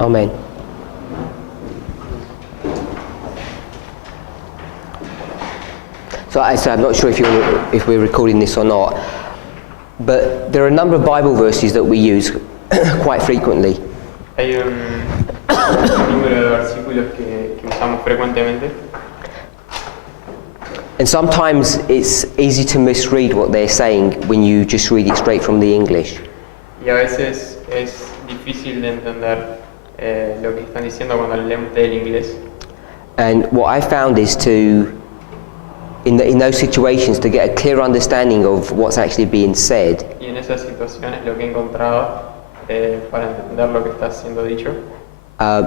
Amen. So I'm not sure if we're recording this or not, but there are a number of Bible verses that we use quite frequently. Hay un número de versículos que usamos frecuentemente. And sometimes it's easy to misread what they're saying when you just read it straight from the English. Y a veces es difícil de entender lo que están diciendo cuando leemos del inglés. And what I found is in those situations, to get a clear understanding of what's actually being said, Y en esas situaciones lo que he encontrado para entender lo que está siendo dicho,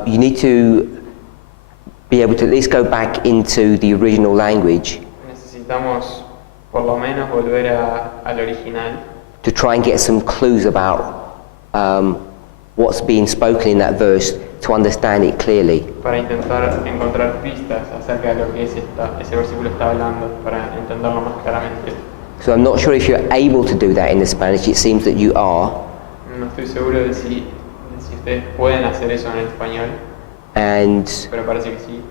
you need to be able to at least go back into the original language necesitamos por lo menos volver al original to try and get some clues about what's being spoken in that verse to understand it clearly. para intentar encontrar pistas acerca de lo que ese versículo está hablando, para entenderlo más claramente. So I'm not sure if you're able to do that in the Spanish. It seems that you are. No estoy seguro de si ustedes pueden hacer eso en el español, And pero parece que sí.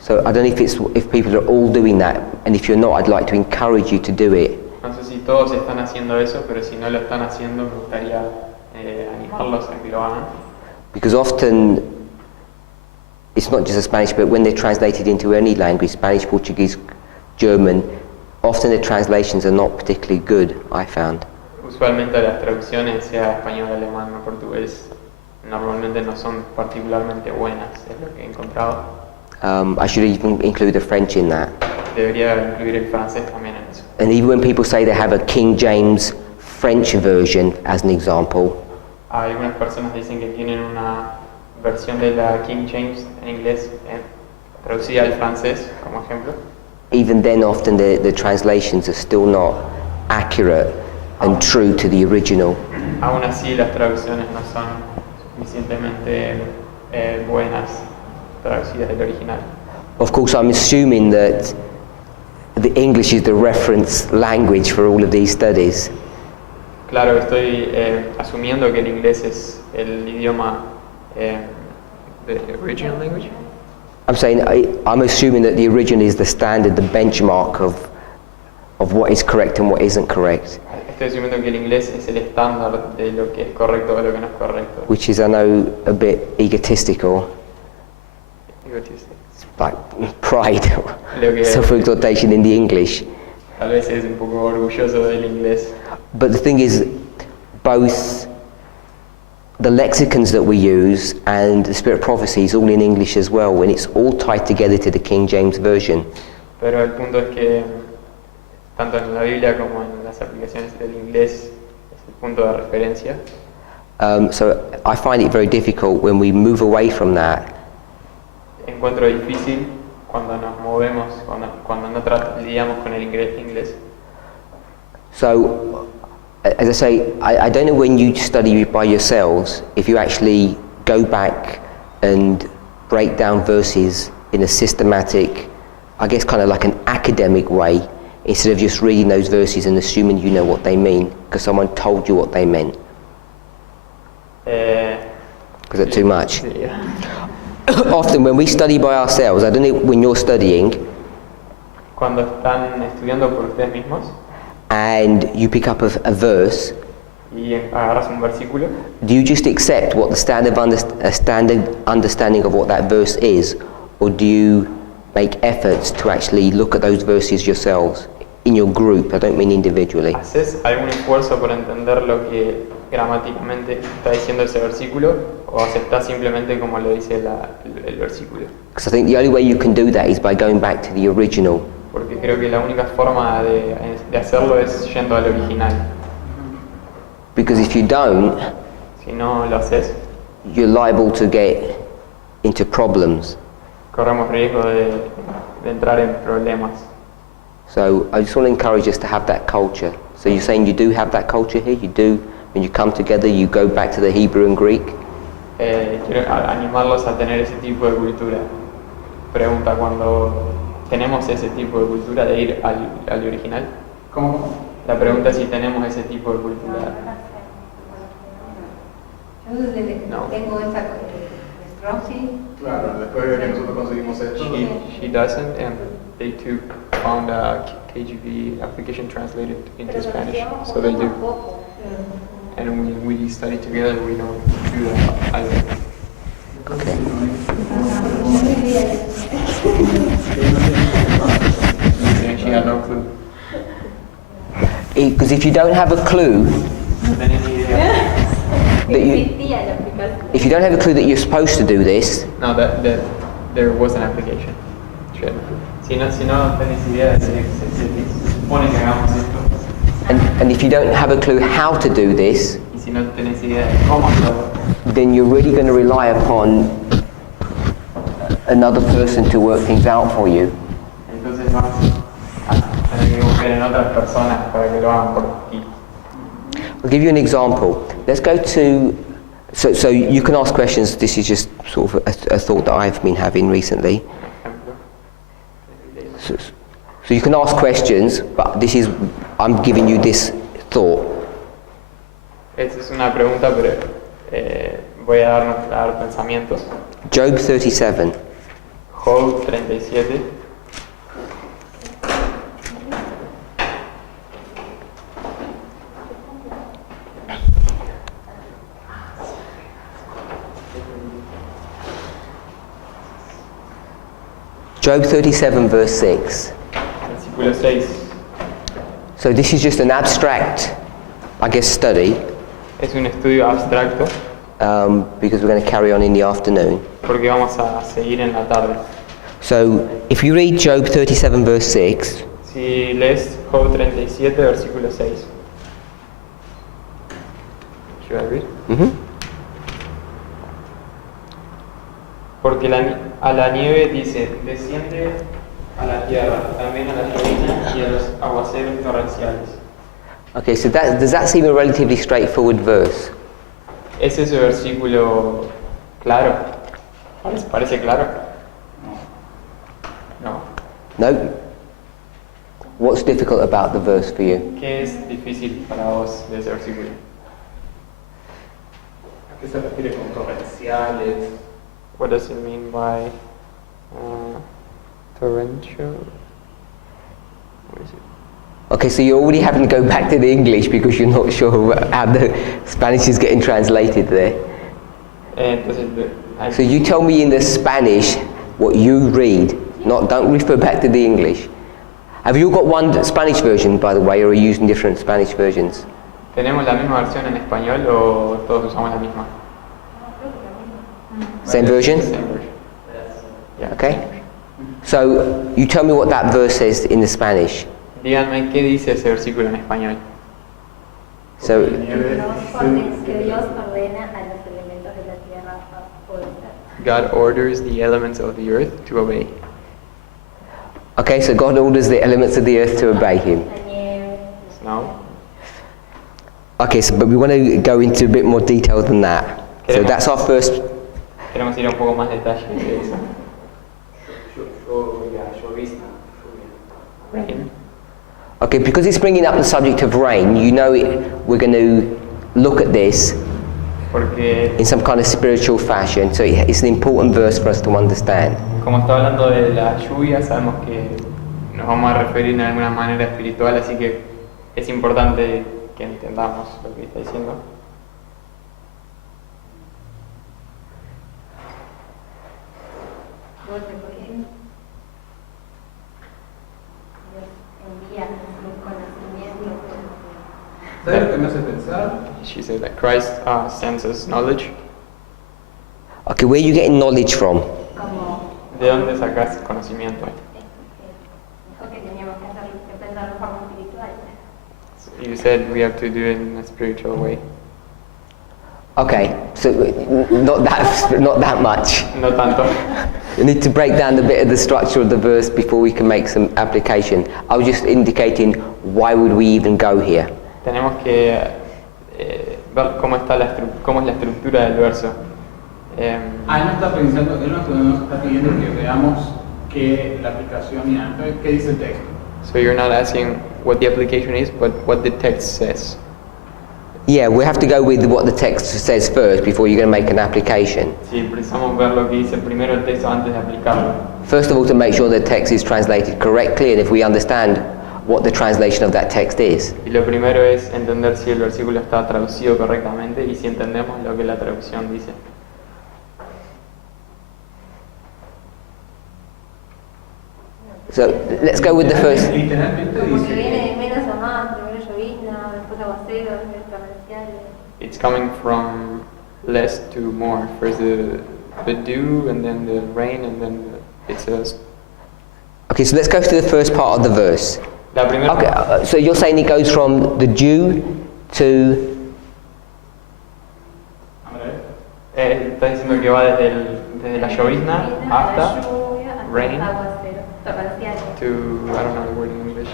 so I don't know if people are all doing that, and if you're not, I'd like to encourage you to do it. No sé si todos están haciendo eso, pero si no lo están haciendo, me gustaría animarlos a que lo hagan. Because often, it's not just the Spanish, but when they're translated into any language, Spanish, Portuguese, German, often the translations are not particularly good, I found. Usualmente las traducciones, sea español, alemán o portugués, normalmente no son particularmente buenas, es lo que he encontrado. I should even include the French in that. Debería incluir el francés también en eso. And even when people say they have a King James French version, as an example, Algunas personas dicen que tienen una versión de la King James en inglés traducida al francés, como ejemplo. even then often the translations are still not accurate and true to the original. Aún así, las traducciones no son suficientemente buenas traducidas del original. Of course, I'm assuming that the English is the reference language for all of these studies. Claro, estoy asumiendo que el inglés es el idioma the original language. I'm saying I'm assuming that the original is the standard, the benchmark of what is correct and what isn't correct. Estoy asumiendo que el inglés es el estándar de lo que es correcto o lo que no es correcto. Which is, I know, a bit egotistical. Egotistic. It's like pride, Lo que self-exaltation in the English. tal vez es un poco orgulloso del inglés. But the thing is, both the lexicons that we use and the Spirit of Prophecy is all in English as well, when it's all tied together to the King James Version. Pero el punto es que tanto en la Biblia como en las aplicaciones del inglés es el punto de referencia. So I find it very difficult when we move away from that Encuentro difícil cuando nos movemos, cuando no lidiamos con el inglés. So, as I say, I don't know when you study by yourselves, if you actually go back and break down verses in a systematic, I guess kind of like an academic way, instead of just reading those verses and assuming you know what they mean, because someone told you what they meant. Is that too much? Yeah. Often when we study by ourselves, I don't know when you're studying, Cuando están estudiando por ustedes mismos and you pick up a verse, y agarras un versículo, do you just accept what the standard understanding of what that verse is, or do you make efforts to actually look at those verses yourselves in your group? I don't mean individually. ¿haces algún esfuerzo por entender lo que gramáticamente está diciendo ese versículo o aceptás simplemente como lo dice el versículo? Because I think the only way you can do that is by going back to the original. Porque creo que la única forma de hacerlo es yendo al original. Because if you don't, Si no lo haces, you're liable to get into problems. corremos riesgo de entrar en problemas. So I just want to encourage us to have that culture. So you're saying you do have that culture here? You do, when you come together, you go back to the Hebrew and Greek? Quiero animarlos a tener ese tipo de cultura. Pregunta, cuando tenemos ese tipo de cultura de ir al original. ¿Cómo? La pregunta es si tenemos ese tipo de cultura. Yo No. tengo esa Rosy. Claro, después de que nosotros conseguimos esto, She doesn't, and they too found a KGB application translated into Spanish, so they do. And when we study together, we don't do that either. Okay. And she had no clue. Because if you don't have a clue No tenía ni idea. that you, Existía la aplicación. if you don't have a clue that you're supposed to do this, No, that there was an application. Shit. Si no tenés idea de se supone que hagamos esto, and if you don't have a clue how to do this, y si no tenés idea de cómo hacerlo, then you're really going to rely upon another person to work things out for you. entonces vas a tener que buscar en otras personas para que lo hagan por ti. I'll give you an example. Let's go to, so you can ask questions. This is just sort of a thought that I've been having recently. So you can ask questions, but I'm giving you this thought. Esa es una pregunta, pero voy a dar pensamientos. Job 37. Job 37. Job 37 verse 6. Versículo 6. So this is just an abstract, I guess, study, Es un estudio abstracto because we're going to carry on in the afternoon. porque vamos a seguir en la tarde. So if you read Job 37 verse 6, Si lees Job 37, versículo 6. Should I read? Porque a la nieve dice, desciende a la tierra, también a la llovizna y a los aguaceros torrenciales. okay, so does that seem a relatively straightforward verse? ¿Es ese versículo claro? ¿Parece claro? No. No? What's difficult about the verse for you? ¿Qué es difícil para vos de ese versículo? ¿a qué se refiere con torrenciales? What does it mean by torrential? What is it? Okay, so you're already having to go back to the English because you're not sure how the Spanish is getting translated there. Entonces, So you tell me in the Spanish what you read, don't refer back to the English. Have you got one Spanish version, by the way, or are you using different Spanish versions? ¿tenemos la misma versión en español o todos usamos la misma? Same version? Same version. Yeah. Okay. So you tell me what that verse says in the Spanish. Díganme qué dice ese versículo en español. So Que Dios ordena a los elementos de la tierra a obedecer. God orders the elements of the earth to obey. okay, so God orders the elements of the earth to obey him. La nieve. Snow. Okay, so but we want to go into a bit more detail than that. So that's our first. Queremos ir a un poco más detalle de eso. Rain. Okay, because it's bringing up the subject of rain, we're going to look at this Porque in some kind of spiritual fashion. So it's an important verse for us to understand. como está hablando de la lluvia, sabemos que nos vamos a referir de alguna manera espiritual, así que es importante que entendamos lo que está diciendo. Porque Dios envía su conocimiento. ¿Sabes lo que me hace pensar? She said that Christ sends us knowledge. Okay, where are you getting knowledge from? Como ¿De dónde sacas conocimiento? dijo que teníamos que hacerlo, que pensar de forma espiritual. You said we have to do it in a spiritual way. Okay, so not that much. No tanto. We need to break down a bit of the structure of the verse before we can make some application. I was just indicating why would we even go here. Tenemos que ver cómo es la estructura del verso. Él no está pensando, él no está pidiendo que veamos qué la aplicación y entonces qué dice el texto. So you're not asking what the application is, but what the text says. Yeah, we have to go with what the text says first before you're going to make an application. Sí, precisamos ver lo que dice primero el texto antes de aplicarlo. First of all, to make sure the text is translated correctly, and if we understand what the translation of that text is. Y lo primero es entender si el versículo está traducido correctamente y si entendemos lo que la traducción dice. So let's go with the first. Literalmente Como que viene dice, de menos a más, primero llovizna, después aguacero, después torrenciales. It's coming from less to more. First the dew, and then the rain, and then it says. Okay, so let's go to the first part of the verse. La primera. Okay, so you're saying it goes from the dew to. Está diciendo que va desde la llovizna hasta rain Aguacero, torrenciales. to, I don't know the word in English,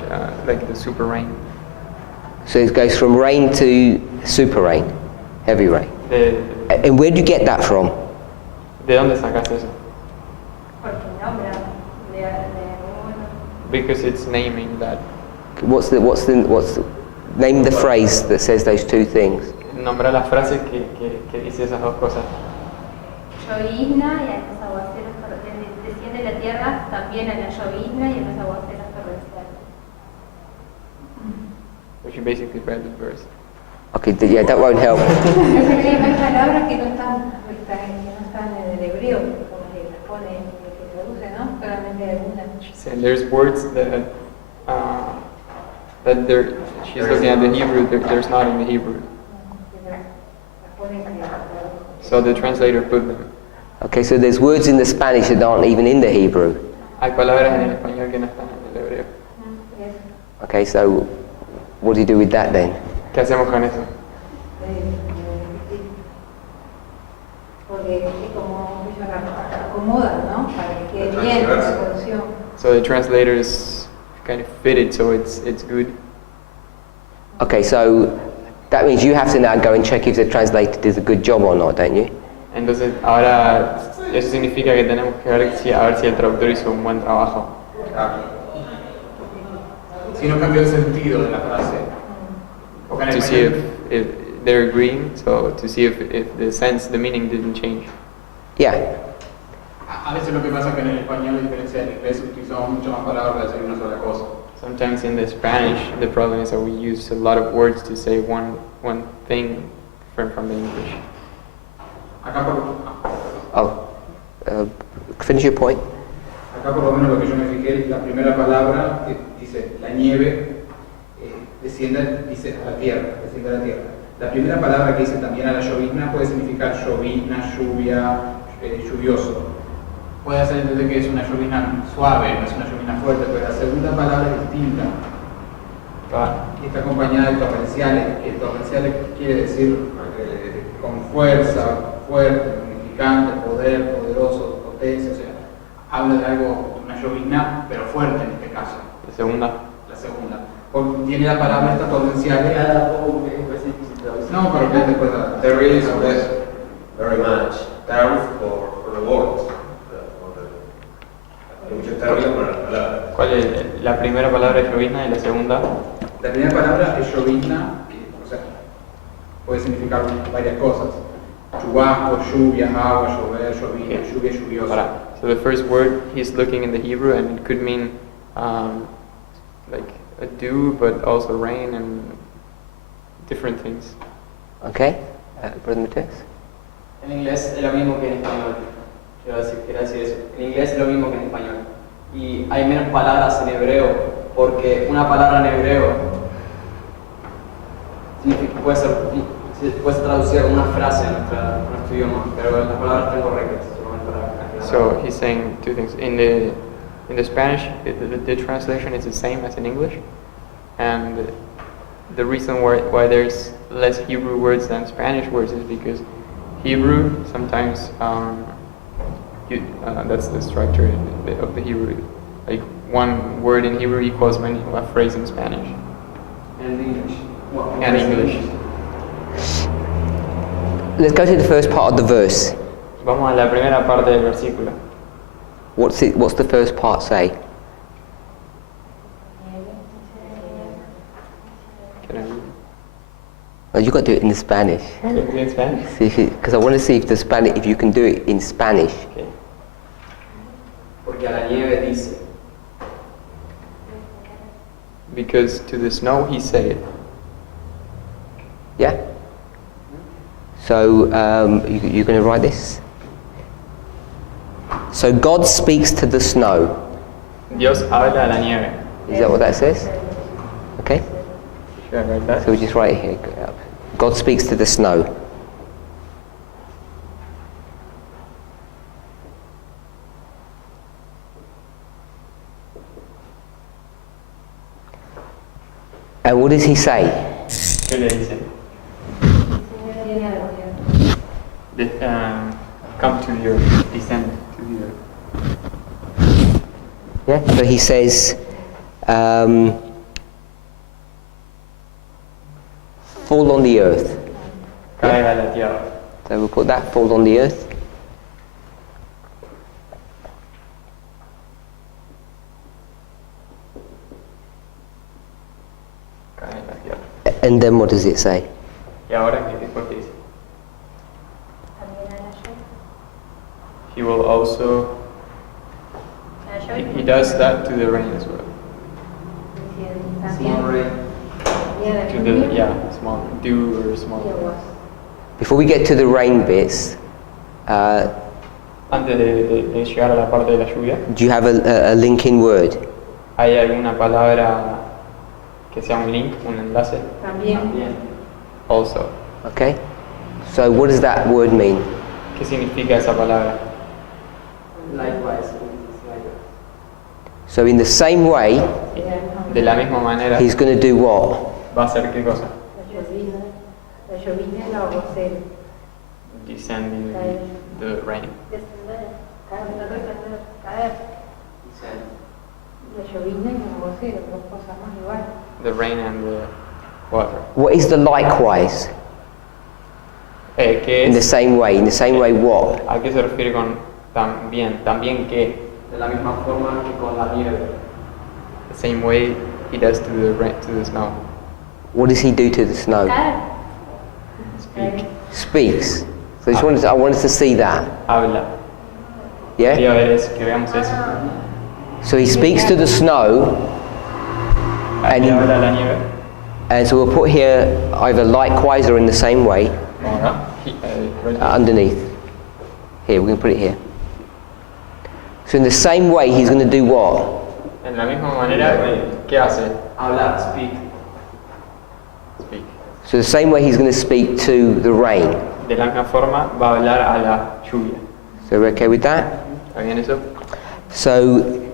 like the super rain. So it goes from rain to super rain, heavy rain. And where do you get that from? ¿De dónde sacas eso? Porque nombra de uno. Because it's naming that. What's the name the phrase that says those two things? Nombra la frase que dice esas dos cosas. Llovizna y en los aguaceros torrenciales. Desciende la tierra también en la llovizna y en los aguaceros torrenciales. So she basically read the verse. Okay, yeah, that won't help. Hay palabras que no están en el hebreo, como que las pone, que traduce, ¿no? Solamente algunas. She's saying there's words that there. She's looking at the Hebrew. There's not in the Hebrew. Las pone que traduce. So the translator put them. Okay, so there's words in the Spanish that aren't even in the Hebrew. Hay palabras en el español que no están en el hebreo. Okay, so what do you do with that then? ¿Qué hacemos con eso? Porque como ellos la acomodan, ¿no? Para que quede bien la traducción. So the translators kind of fit it so it's good. Okay, so that means you have to now go and check if the translator did a good job or not, don't you? Entonces ahora eso significa que tenemos que ver a ver si el traductor hizo un buen trabajo. si no cambió el sentido de la frase. Porque en To see español, if they're agreeing, so to see if the sense, the meaning didn't change. Yeah. a veces lo que pasa es que en el español, a diferencia del inglés, utilizamos muchas más palabras para decir una sola cosa. Sometimes in the Spanish, the problem is that we use a lot of words to say one thing different from the English. Acá por, Finish your point. acá por lo menos lo que yo me fijé, la primera palabra dice la nieve desciende, dice a la tierra, desciende a la tierra. La primera palabra que dice también a la llovizna puede significar llovizna, lluvia, lluvioso. Puede hacer entender que es una llovizna suave, no es una llovizna fuerte, pero la segunda palabra es distinta. Y está acompañada de torrenciales, que torrenciales quiere decir con fuerza, fuerte, significante, poder, poderoso, potencia, o sea, habla de algo, de una llovizna, pero fuerte en este caso. La segunda. La segunda. Tiene la palabra esta torrenciales. No, pero que después There is very much terms for the words. Hay muchos términos para las palabras. ¿Cuál es la primera palabra es llovizna y la segunda? La primera palabra es llovizna, que o sea, puede significar varias cosas. Chubasco, lluvia, agua, llover, llovizna, lluvia, lluviosa. Para. So the first word, he's looking in the Hebrew, and it could mean like a dew, but also rain and different things. Okay. Brother Mateus? En inglés es lo mismo que en español. Quiero decir eso. En inglés es lo mismo que en español. Y hay menos palabras en hebreo, porque una palabra en hebreo puede ser traducida como una frase en nuestro idioma, pero las palabras están correctas. So he's saying two things. In the Spanish, the translation is the same as in English, and the reason why there's less Hebrew words than Spanish words is because Hebrew sometimes that's the structure of the Hebrew. Like one word in Hebrew equals a phrase in Spanish. And English. And English. Let's go to the first part of the verse. Vamos a la primera parte del versículo. What's the first part say? Can I read? Oh, you got to do it in Spanish. Can you do it in Spanish? Because I want to see if you can do it in Spanish. Okay. Porque a la nieve dice. Because to the snow he said. Yeah? So, you're going to write this? So God speaks to the snow. Dios habla a la nieve. Is that what that says? Okay. Should I write that? So we just write it here. God speaks to the snow. And what does he say? ¿Qué le dice? Come to the earth, descend to the earth. Yeah. So he says, fall on the earth. Caiga a la tierra. So we'll put that, fall on the earth. Caiga a la tierra. And then what does it say? Y ahora, ¿qué dice? He will also, he does that to the rain as well. Small rain. To the, small, dew or small. Before we get to the rain bits, Antes de llegar a la parte de la lluvia, do you have a linking word? ¿hay alguna palabra que sea un link, un enlace? También. Also. Okay. So what does that word mean? ¿Qué significa esa palabra? Likewise. So in the same way, De la misma manera, he's going to do what? va a hacer qué cosa? La llovizna y la aguacero. Descend the rain. La llovizna y el aguacero, dos cosas más iguales. The rain and the water. What is the likewise? ¿Qué In the es? same way. In the same way what? ¿A qué se refiere con también? ¿También qué? De la misma forma que con la nieve. The same way he does to the rain, to the snow. What does he do to the snow? Speak. Speaks. So I wanted to see that. Habla. Yeah? Quería ver eso, que veamos eso. So he speaks to the snow, Aquí habla la nieve. and so we'll put here either likewise or in the same way Ahora, right. underneath. Here, we're going to put it here. So in the same way, he's going to do what? En la misma manera, ¿qué hace? Hablar, speak. Speak. So the same way he's going to speak to the rain. De la misma forma va a hablar a la lluvia. So we're okay with that? ¿Está bien eso? So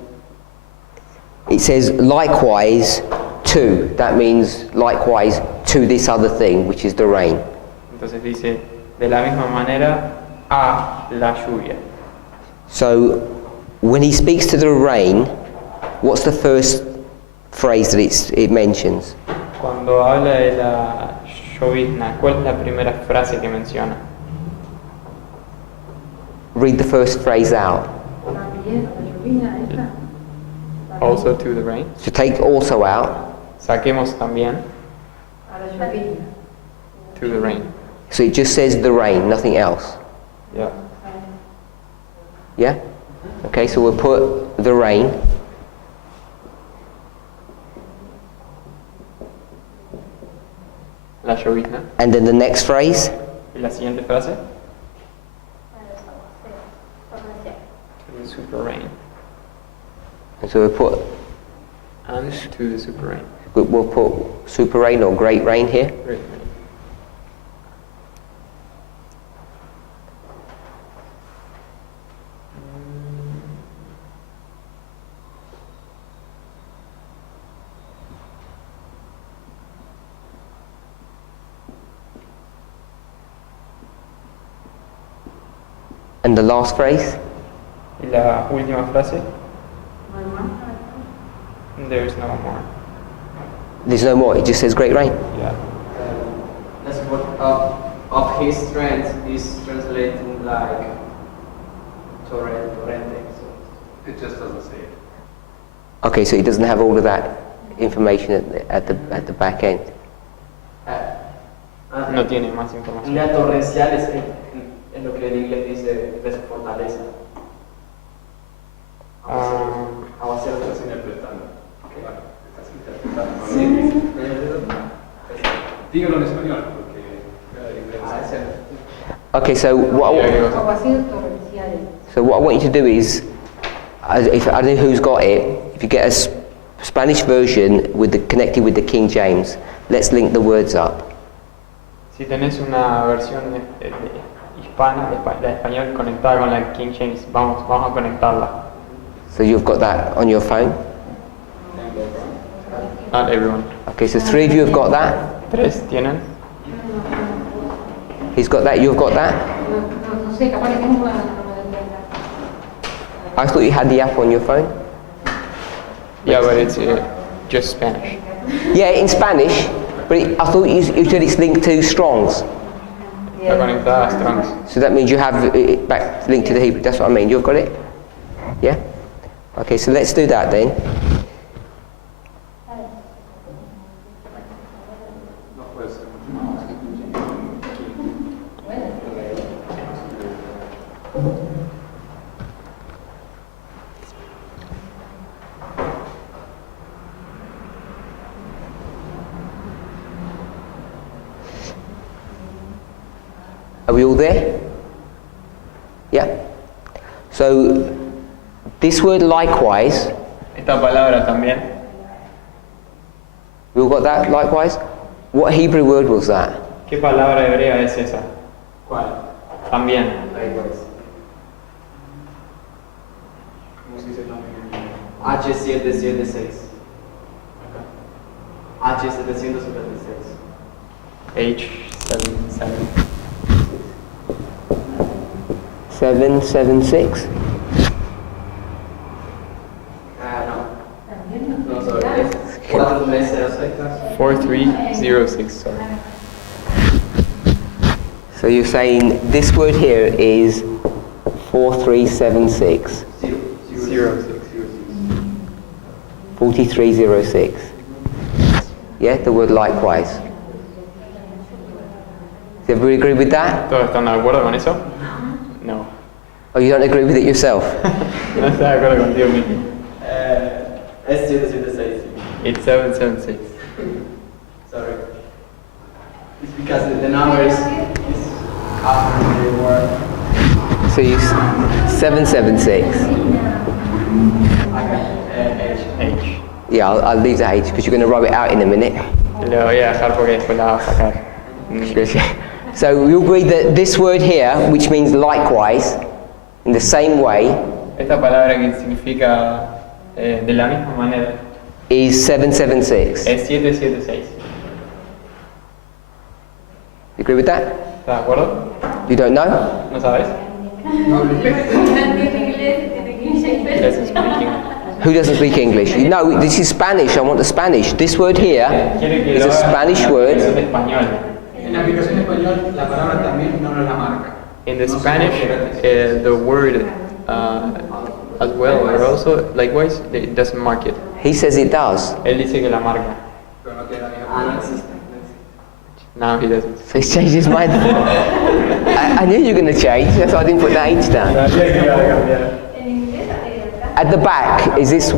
it says likewise to. That means likewise to this other thing, which is the rain. Entonces dice, de la misma manera a la lluvia. So when he speaks to the rain, what's the first phrase that it mentions? Cuando habla de la llovizna, ¿cuál es la primera frase que menciona? Read the first phrase out. También, la llovizna esa. Also to the rain. So take also out. Saquemos también A la llovizna. to the rain. So it just says the rain, nothing else. Yeah. Yeah? Okay, so we'll put the rain. La llovizna. And then the next phrase, Y la siguiente frase, to the super rain. and so we'll put And to the super rain. we'll put super rain or great rain here. Great rain. And the last phrase, Y la última frase, No hay más. there's no more. there's no more, it just says great rain. Yeah. That's what of his strength is translating like torrente. It just doesn't say it. Okay, so it doesn't have all of that information at the back end. And no tiene más En información. realidad torrencial es lo que en inglés dice de su fortaleza. Aguacero estás interpretando. Bueno, estás interpretando. Sí. Dígalo en español, porque cada diferencia. Okay, so what Aguaceros torrenciales. I want you to do is, if I don't know who's got it, if you get a Spanish version connected with the King James, let's link the words up. Si tenés una versión hispana, de español, conectada con la King James, vamos a conectarla. So you've got that on your phone? Not everyone. Okay, so 3 of you have got that? 3 tienen. He's got that, you've got that? No sé, capaz que tengo una I thought you had the app on your phone? Yeah, but it's just Spanish. Yeah, in Spanish, but I thought you said it's linked to Strong's. Está conectada a Strong's. So that means you have it back linked to the Hebrew. That's what I mean. You've got it? Yeah? Okay, so let's do that then. Are we all there? Yeah. So this word likewise, Esta palabra también. we all got that likewise? What Hebrew word was that? ¿Qué palabra hebrea es esa? ¿Cuál? También. Likewise. ¿Cómo se dice también? H776. H776. H77. 776? No. No, sorry. Es 4306. 4306, sorry. So you're saying this word here is 4376, 4306. Yeah, the word likewise. Does everybody agree with that? ¿Todos están de acuerdo con eso? No. Oh, you don't agree with it yourself? No estoy de acuerdo contigo mismo. Es 776. It's 776. Sorry. It's because the number is after the word. So you 776. H. Yeah, I'll leave the H because you're going to rub it out in a minute. Lo voy a dejar porque después la vas a sacar. So we agree that this word here, which means likewise, in the same way, Esta palabra que significa de la misma manera is 776. es 776. You agree with that? ¿Estás de acuerdo? You don't know? ¿No sabes? Let's speak English. Who doesn't speak English? No, this is Spanish. I want the Spanish. This word here Quiere que is lo a haga Spanish en word. español. En la aplicación en español, la palabra también no nos la marca. In the No sé Spanish, por qué. the word as well, or also, likewise, it doesn't mark it. He says it does. Él dice que la marca. Pero no tiene la misma Ah, no palabra. existe. No, he doesn't. So he's changed his mind. I knew you were going to change. That's why I didn't put the H down. At the back, is this?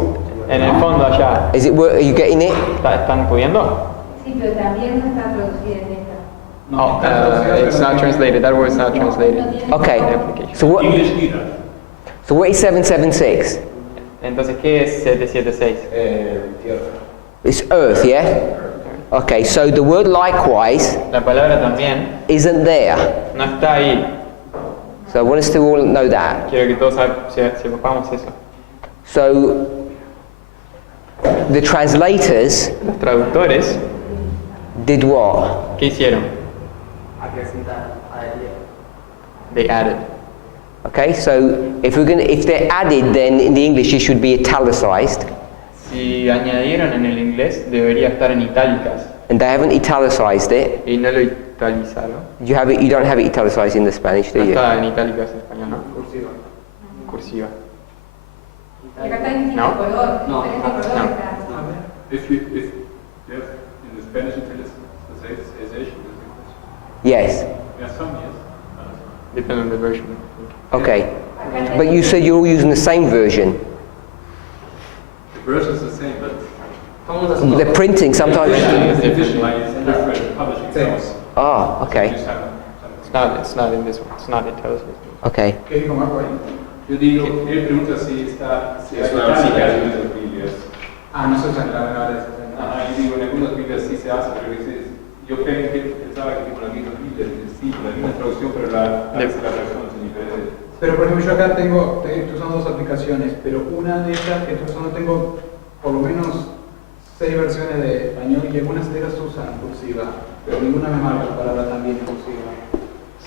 En el fondo allá, Is it? Are you getting it? ¿están pudiendo? Sí, pero también no está traducida en esta. No, está traducida, It's pero not no- translated. That word's not translated. Okay. Application. So what? So what is 776? Entonces, ¿qué es 776? Tierra. It's earth, yeah. Okay. So the word likewise La palabra también isn't there. no está ahí. So I want us to all know that. Quiero que todos sepamos eso. So the translators Los traductores, did what? ¿qué hicieron? Acrescentar a él. They added. Okay. So if they're added, then in the English it should be italicized, Si añadieron en el inglés, debería estar en itálicas. and they haven't italicized it. Y no lo italizaron. You have it. You don't have it italicized in the Spanish, do No you? está en itálicas en español, ¿no? Cursiva. Cursiva. Y acá está en distinto No. color. No. Diferente color No. está. If yes, in the Spanish utilization, Yes. Yeah, some yes. Depends on the version. Okay. But you said you're all using the same version. The version is the same, but The printing sometimes. the edition is different publishing house. Ah, okay. Just have It's not in this one. It's not in Telespace. Okay. ¿Qué dijo Marco ahí? Yo digo, él pregunta si está, si Es hay una itálica versión. en las Biblias. Ah, no se usa en la Ajá, yo digo, en algunas Biblias sí se hace, pero yo pensaba que con la misma Biblia, sí, con la misma traducción, pero la versión es diferente. Pero por ejemplo, yo acá estoy usando dos aplicaciones, pero una de ellas que estoy usando tengo por lo menos 6 versiones de español y algunas de ellas usan cursiva, pero ninguna me marca la palabra también en cursiva.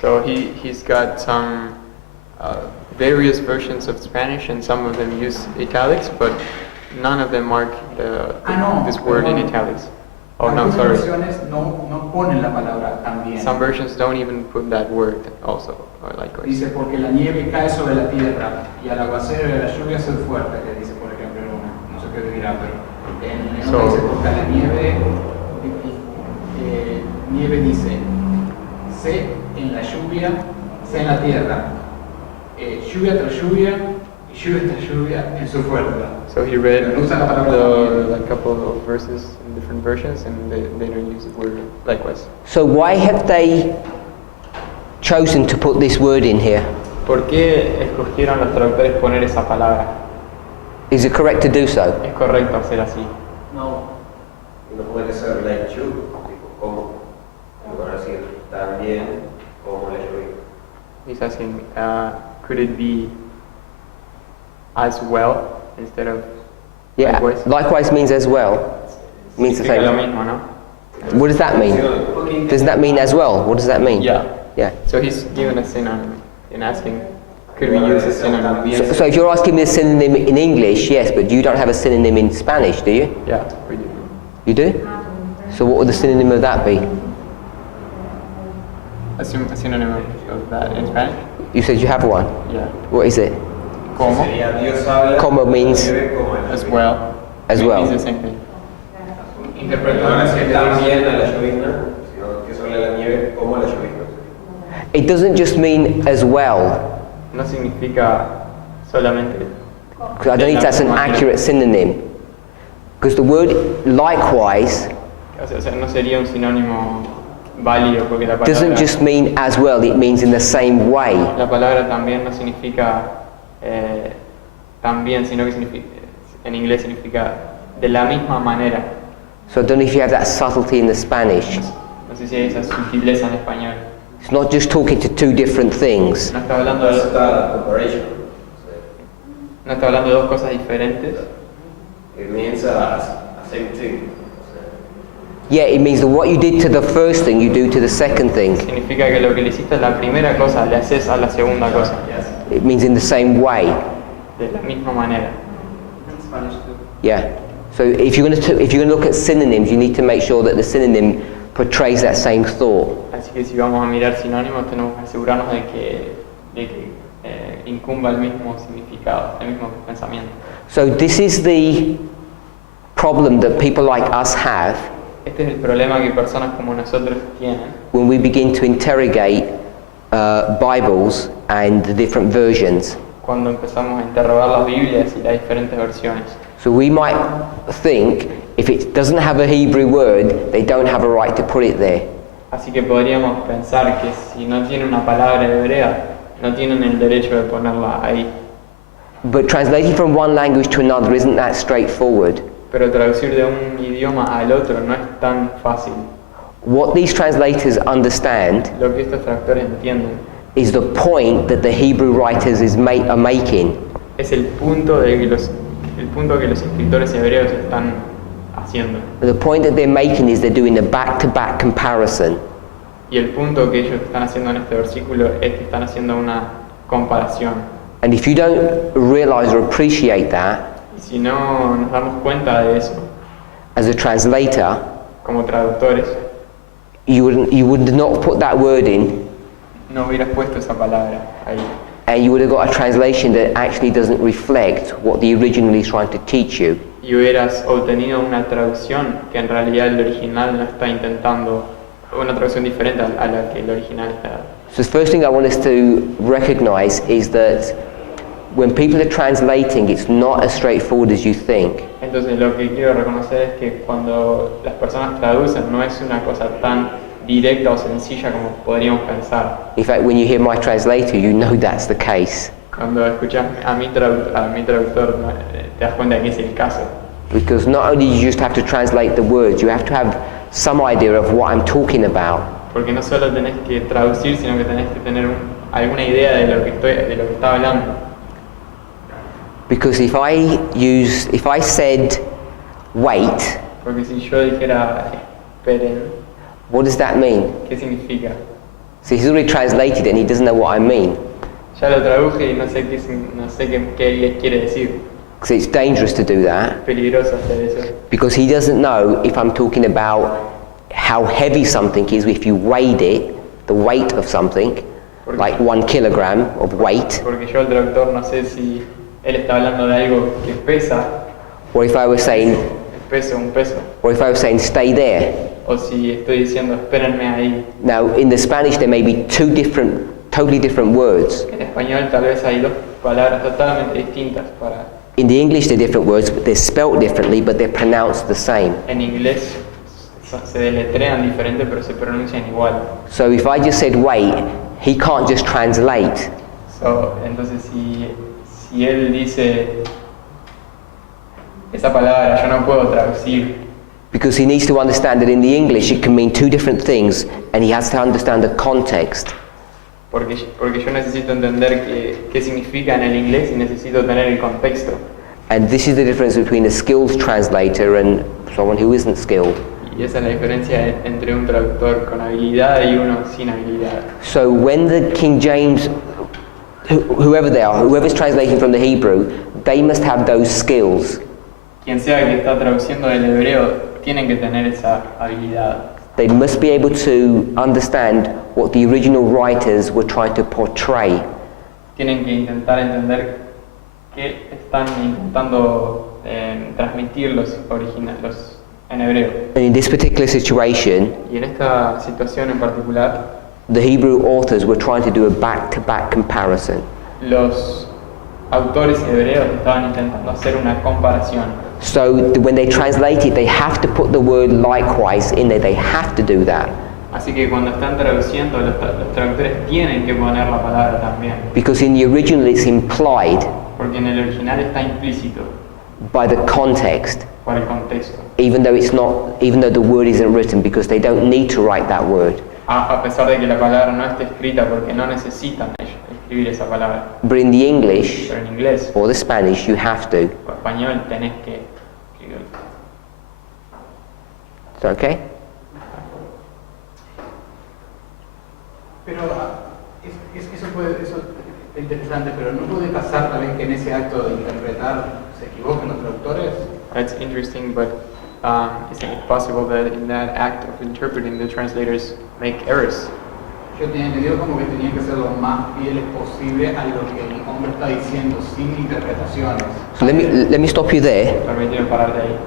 So he's got some various versions of Spanish, and some of them use italics, but none of them mark this word in italics. Oh no, Algunas sorry. versiones no ponen la palabra también. Some versions don't even put that word also, or likewise. Dice, porque la nieve cae sobre la tierra y al aguacero y a la lluvia se fuerte, que dice por ejemplo en una. No sé qué dirá, pero en So- una dice, porque a la nieve, nieve dice, sé en la lluvia, sé en la tierra, lluvia tras lluvia y lluvia tras lluvia en su fuerza. So he read Pero usa la palabra a couple of verses in different versions, and they don't use the word likewise. So why have they chosen to put this word in here? ¿Por qué escogieron los traductores poner esa palabra? Is it correct to do so? ¿Es correcto hacer así? No. Y no puede ser like you, tipo como, en lugar de decir también como la lluvia. He's asking, could it be as well instead of Yeah. likewise? Likewise means as well. Means the Significa lo same. mismo, ¿no? What does that mean? Doesn't that mean as well? What does that mean? Yeah. Yeah. So he's given a synonym and asking, could we use a synonym? So if you're asking me a synonym in English, yes, but you don't have a synonym in Spanish, do you? Yeah, we do. You do? So what would the synonym of that be? A synonym of that in Spanish? You said you have one. Yeah. What is it? Como? Sería Dios habla Como means llueve como la As lluvia. well. as It well. means the same thing. No Interpretando van a que decir también a la llovizna, sino que sobre la nieve como la llovizna. It doesn't just mean as well, No significa solamente. because I don't think that's an accurate synonym. Because the word likewise O sea, no sería un sinónimo válido porque la doesn't palabra, just mean as well, it means in the same way. la palabra también no significa también, sino que significa, en inglés significa de la misma manera. So I don't know if you have that subtlety in the Spanish. No sé si hay esa sutileza en español. It's not just talking to two different things. No está hablando Entonces de, está la comparison. no está hablando de dos cosas diferentes. It means a same thing. Yeah, it means that what you did to the first thing, you do to the second thing. Significa que lo que le hiciste a la primera cosa, le haces a la segunda cosa. It means in the same way. De la misma manera. Spanish too. Yeah. So if you're going to look at synonyms, you need to make sure that the synonym portrays that same thought. Así que si vamos a mirar sinónimos, tenemos que asegurarnos de que incumba el mismo significado, el mismo pensamiento. So this is the problem that people like us have Este es el problema que personas como nosotros tienen when we begin to interrogate Bibles and the different versions. cuando empezamos a interrogar las Biblias y las diferentes versiones. So we might think if it doesn't have a Hebrew word, they don't have a right to put it there. Así que podríamos pensar que si no tiene una palabra hebrea, no tienen el derecho de ponerla ahí. But translating from one language to another isn't that straightforward. Pero traducir de un idioma al otro no es tan fácil. What these translators understand Lo que estos traductores entienden is the point that the Hebrew writers are making. es el punto que los escritores hebreos están haciendo. The point that they're making is they're doing a back-to-back comparison. Y el punto que ellos están haciendo en este versículo es que están haciendo una comparación. And if you don't realize or appreciate that, Y si no nos damos cuenta de eso, as a translator, como traductores, you would not put that word in, no hubieras puesto esa palabra ahí. and you would have got a translation that actually doesn't reflect what the original is trying to teach you. Y hubieras obtenido una traducción que en realidad el original no está intentando una traducción diferente a la que el original está. So the first thing I want us to recognize is that when people are translating, it's not as straightforward as you think. Entonces lo que quiero reconocer es que cuando las personas traducen no es una cosa tan directa o sencilla como podríamos pensar. In fact, when you hear my translator, you know that's the case. Cuando escuchas a mi traductor te das cuenta de que es el caso. Because not only do you just have to translate the words, you have to have some idea of what I'm talking about. Porque no solo tenés que traducir, sino que tenés que tener alguna idea de lo que está hablando. Because if I said wait, Porque si yo dijera esperen, what does that mean? ¿qué significa? So he's already translated it and he doesn't know what I mean. Ya lo traduje y no sé qué quiere decir. So it's dangerous to do that. Es peligroso hacer eso. Because he doesn't know if I'm talking about how heavy something is if you weighed it, the weight of something, like 1 kilogram of weight, Porque yo el traductor no sé si él está hablando de algo que pesa, or if I was saying, un peso, or if I was saying stay there. o si estoy diciendo espérenme ahí. Now in the Spanish there may be totally different words. En español tal vez hay dos palabras totalmente distintas para. In the English they're different words, but they're spelt differently, but they're pronounced the same. En inglés se deletrean diferente pero se pronuncian igual. So if I just said wait, he can't just translate. Entonces si él dice esa palabra yo no puedo traducir. Because he needs to understand that in the English it can mean two different things and he has to understand the context. Porque yo necesito entender qué significa en el inglés y necesito tener el contexto. And this is the difference between a skilled translator and someone who isn't skilled. Y esa es la diferencia entre un traductor con habilidad y uno sin habilidad. So when the King James, whoever they are, whoever's translating from the Hebrew, they must have those skills. Quien sea que está traduciendo del hebreo tienen que tener esa habilidad. They must be able to understand what the original writers were trying to portray. Tienen que intentar entender qué están intentando transmitir los en hebreo. And in this particular situation, Y en esta situación en particular, the Hebrew authors were trying to do a back-to-back comparison. los autores hebreos estaban intentando hacer una comparación. So when they translate it, they have to put the word likewise in there. They have to do that. Así que cuando están traduciendo, los traductores tienen que poner la palabra también. Because in the original it's implied Porque en el original está implícito by the context, por el contexto. even though the word isn't written, because they don't need to write that word. A pesar de que la palabra no esté escrita porque no necesitan ellos escribir esa palabra. But in the English Pero en inglés or the Spanish, you have to. o español tenés que escribirlo. Is that okay? Pero eso es interesante, pero ¿no puede pasar tal vez que en ese acto de interpretar se equivoquen los traductores? That's interesting, but isn't it possible that in that act of interpreting the translators make errors? Yo tenía entendido como que tenían que ser lo más fieles posible a lo que el hombre está diciendo, sin interpretaciones. So let me stop you there. Permíteme parar de ahí.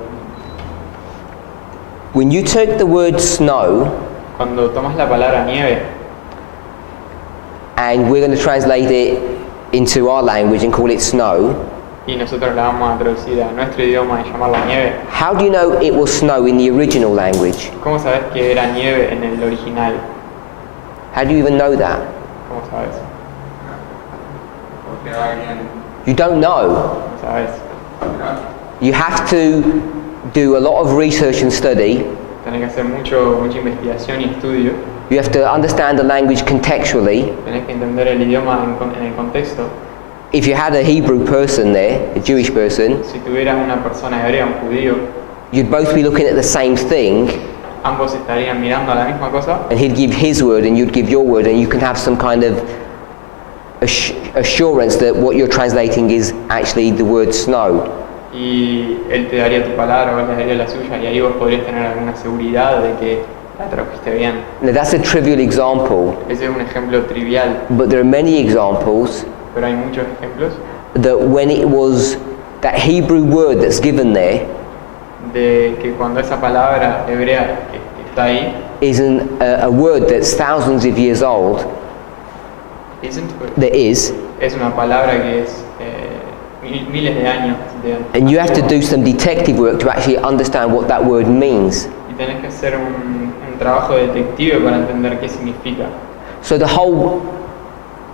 When you take the word snow, Cuando tomas la palabra nieve and we're going to translate it into our language and call it snow, y nosotros la vamos a traducir a nuestro idioma y llamarla nieve, how do you know it was snow in the original language? ¿cómo sabes que era nieve en el original? How do you even know that? ¿Cómo sabes? Porque alguien, You don't know. ¿Cómo sabes? You have to do a lot of research and study. Tenés que hacer mucha investigación y estudio. You have to understand the language contextually. Tenés que entender el idioma en el contexto. If you had a Hebrew person there, a Jewish person, Si tuvieras una persona hebrea, un judío, you'd both be looking at the same thing, ambos estarían mirando a la misma cosa and he'd give his word and you'd give your word, and you can have some kind of assurance that what you're translating is actually the word snow. y él te daría tu palabra o él te daría la suya y ahí vos podrías tener alguna seguridad de que la tradujiste bien. Now that's a trivial example, Ese es un ejemplo trivial, but there are many examples pero hay muchos ejemplos that when it was that Hebrew word that's given there, de que cuando esa palabra hebrea que está ahí, is a word that's thousands of years old. Isn't, There is, es una palabra que es miles de años and you have to do some detective work to actually understand what that word means. y tenés que hacer un trabajo detective para entender qué significa. So the whole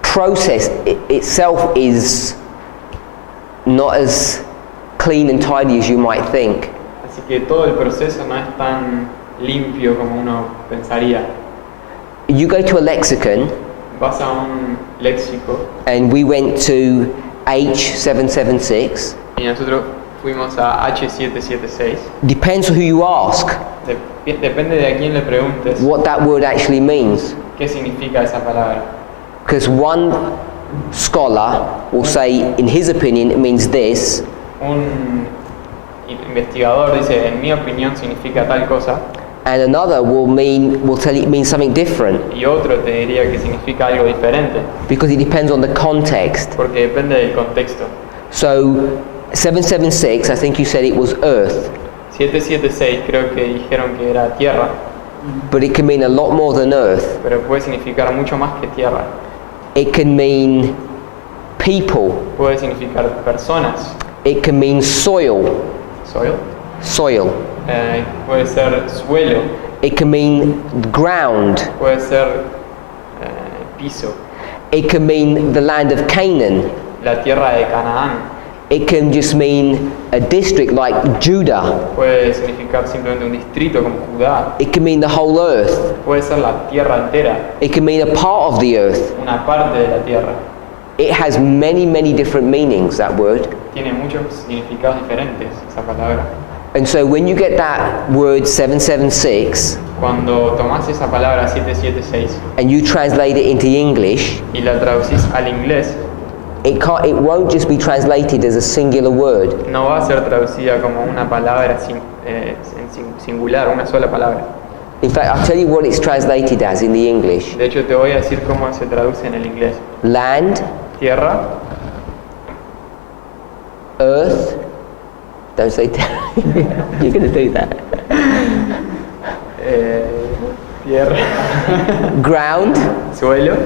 process itself is not as clean and tidy as you might think. Así que todo el proceso no es tan limpio como uno pensaría. You go to a lexicon, Vas a un léxico and we went to H776. y nosotros fuimos a H776. Depends who you ask Depende de a quién le preguntes what that word actually means. qué significa esa palabra. Because one scholar will say, in his opinion, it means this, Un investigador dice, en mi opinión significa tal cosa, and another will tell you it means something different, y otro te diría que significa algo diferente, because it depends on the context. porque depende del contexto. So 776, I think you said it was earth, 776 creo que dijeron que era tierra, but it can mean a lot more than earth. pero puede significar mucho más que tierra. It can mean people. Puede significar personas, It can mean soil. soil, Soil. puede ser suelo, It can mean ground. puede ser piso, It can mean the land of Canaan. la tierra de Canaán, It can just mean a district like Judah. puede significar simplemente un distrito como Judá, It can mean the whole earth. puede ser la tierra entera, It can mean a part of the earth. una parte de la tierra. It has many, many different meanings, that word. Tiene muchos significados diferentes esa palabra. And so when you get that word 776 Cuando tomás esa palabra 776 and you translate it into English, y la traducís al inglés, it won't just be translated as a singular word. no va a ser traducida como una palabra en singular, una sola palabra. In fact, I'll tell you what it's translated as in the English. De hecho, te voy a decir cómo se traduce en el inglés. Land, Tierra, earth, don't say you're going to do that. tierra, Ground, suelo,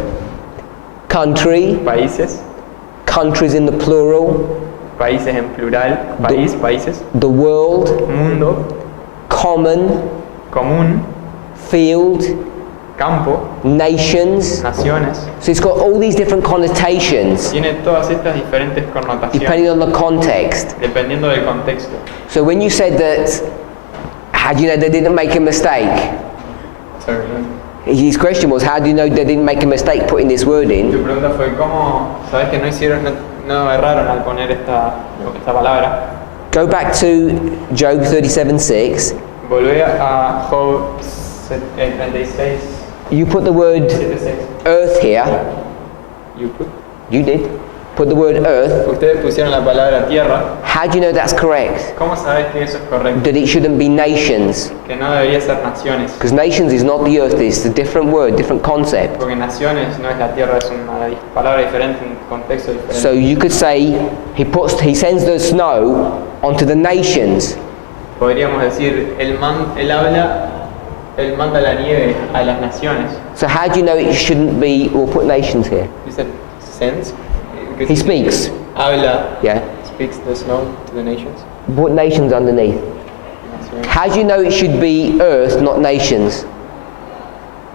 country, países, countries in the plural, países en plural, países, the world, mundo, common, común, field, campo, nations. naciones. So it's got all these different connotations Tiene todas estas diferentes depending connotaciones on the context. dependiendo del contexto. So when you said that, how do you know they didn't make a mistake? Sorry. His question was, how do you know they didn't make a mistake putting this word Tu in? pregunta fue cómo sabes que no erraron al poner esta palabra. Go back to Job 37:6. Volvé a Job 36, You put the word 76. earth here. You put. You did. Put the word earth. Ustedes pusieron la palabra tierra. How do you know that's correct? ¿Cómo sabes que eso es correcto? That it shouldn't be nations. Que no debería ser naciones. Because nations is not the earth, it's a different word, different concept. Porque naciones no es la tierra, es una palabra diferente, un contexto diferente. So you could say he sends the snow onto the nations. Podríamos decir, él manda la nieve a las naciones. So how do you know it shouldn't be, we'll put nations here. You said sends? He speaks. Habla. Yeah. Speaks the snow to the nations. Put nations underneath. Naciones. How do you know it should be earth, not nations?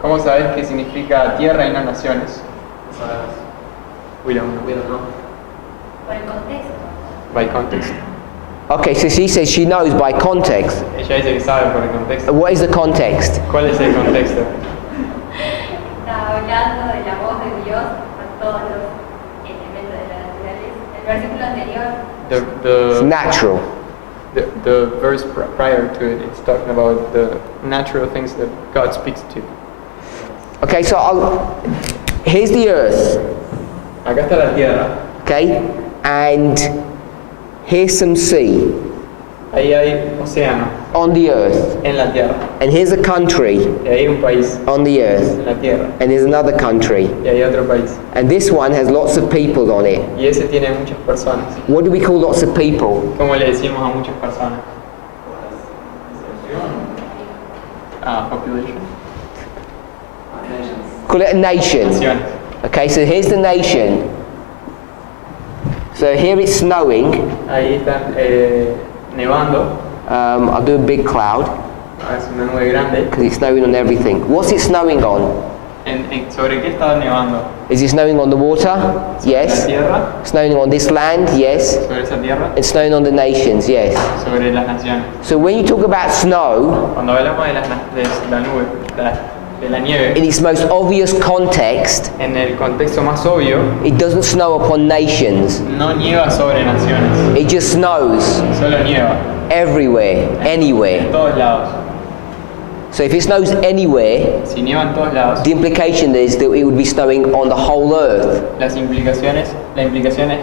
¿Cómo sabes qué significa tierra y no naciones? We don't know. Por el contexto. By context. Okay, so she says she knows by context. Ella dice que sabe por el contexto. What is the context? ¿Cuál es el contexto? Está hablando de la voz de Dios por todos los elementos de la naturaleza. El versículo anterior, It's natural. The verse prior to it, it's talking about the natural things that God speaks to. Okay, so here's the earth, Acá está la tierra. okay? And here's some sea Ahí hay océano on the earth. en la tierra. And here's a country Y hay un país on the earth. en la tierra. And there's another country. Y hay otro país. And this one has lots of people on it. Y ese tiene muchas personas. What do we call lots of people? ¿Cómo le decimos a muchas personas? Population. Call it a nation. naciones. Okay, so here's the nation. So here it's snowing. Ahí están nevando, I'll do a big cloud es una nube grande. because it's snowing on everything. What's it snowing on? ¿Sobre qué está nevando? Is it snowing on the water? ¿La Yes. tierra? Snowing on this land? Yes. ¿Sobre esa tierra? And snowing on the nations? Yes. Sobre las naciones. So when you talk about snow, Cuando hablamos de la nube, de la nieve, in its most obvious context, en el contexto más obvio, it doesn't snow upon nations. no nieva sobre naciones, It just snows solo nieva everywhere, en anywhere. todos lados. So if it snows anywhere, Si nieva en todos lados, the implication is that it would be snowing on the whole earth, la implicación es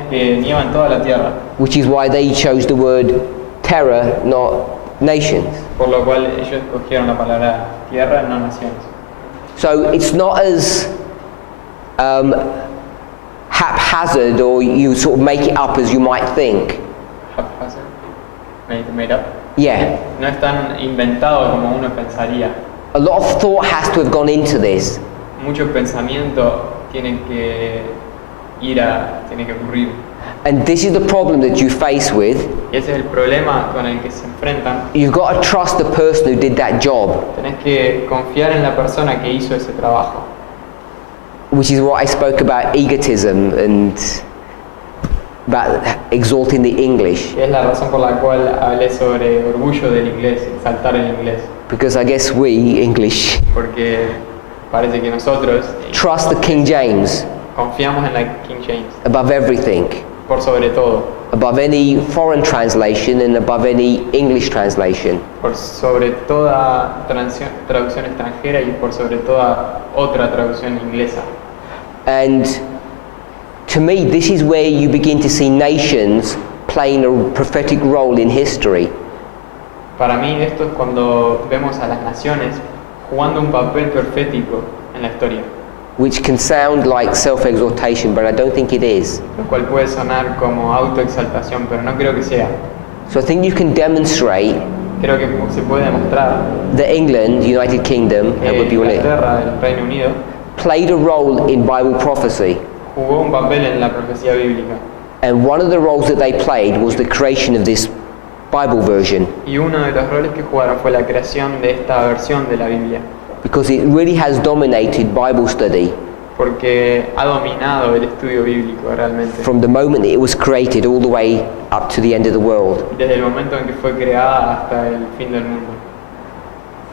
que nieva en toda la tierra, which is why they chose the word terra, not nations. por lo cual ellos escogieron la palabra tierra, no naciones. So it's not as haphazard, or you sort of make it up as you might think. Haphazard, made up. Yeah, No es tan inventado como uno pensaría. a lot of thought has to have gone into this. Mucho pensamiento tiene que ocurrir. And this is the problem that you face with. Y ese es el problema con el que se enfrentan. You've got to trust the person who did that job, Tenés que confiar en la persona que hizo ese trabajo. which is what I spoke about egotism and about exalting the English. Y es la razón por la cual hablé sobre orgullo del inglés, exaltar el inglés. Because I guess we, English, Porque parece que nosotros trust the King James confiamos en la King James above everything, por sobre todo, above any foreign translation and above any English translation. por sobre toda traducción extranjera y por sobre toda otra traducción inglesa. And to me, this is where you begin to see nations playing a prophetic role in history. Para mí esto es cuando vemos a las naciones jugando un papel profético en la historia, Which can sound like self-exaltation, but I don't think it is. lo cual puede sonar como autoexaltación, pero no creo que sea. So I think you can demonstrate Creo que se puede demostrar that England, United Kingdom, that que would be what it Inglaterra, el Reino Unido, played a role in Bible prophecy. jugó un papel en la profecía bíblica. And one of the roles that they played was the creation of this Bible version, Y uno de los roles que jugaron fue la creación de esta versión de la Biblia, because it really has dominated Bible study porque ha dominado el estudio bíblico realmente. from the moment that it was created all the way up to the end of the world. Desde el momento en que fue creada hasta el fin del mundo.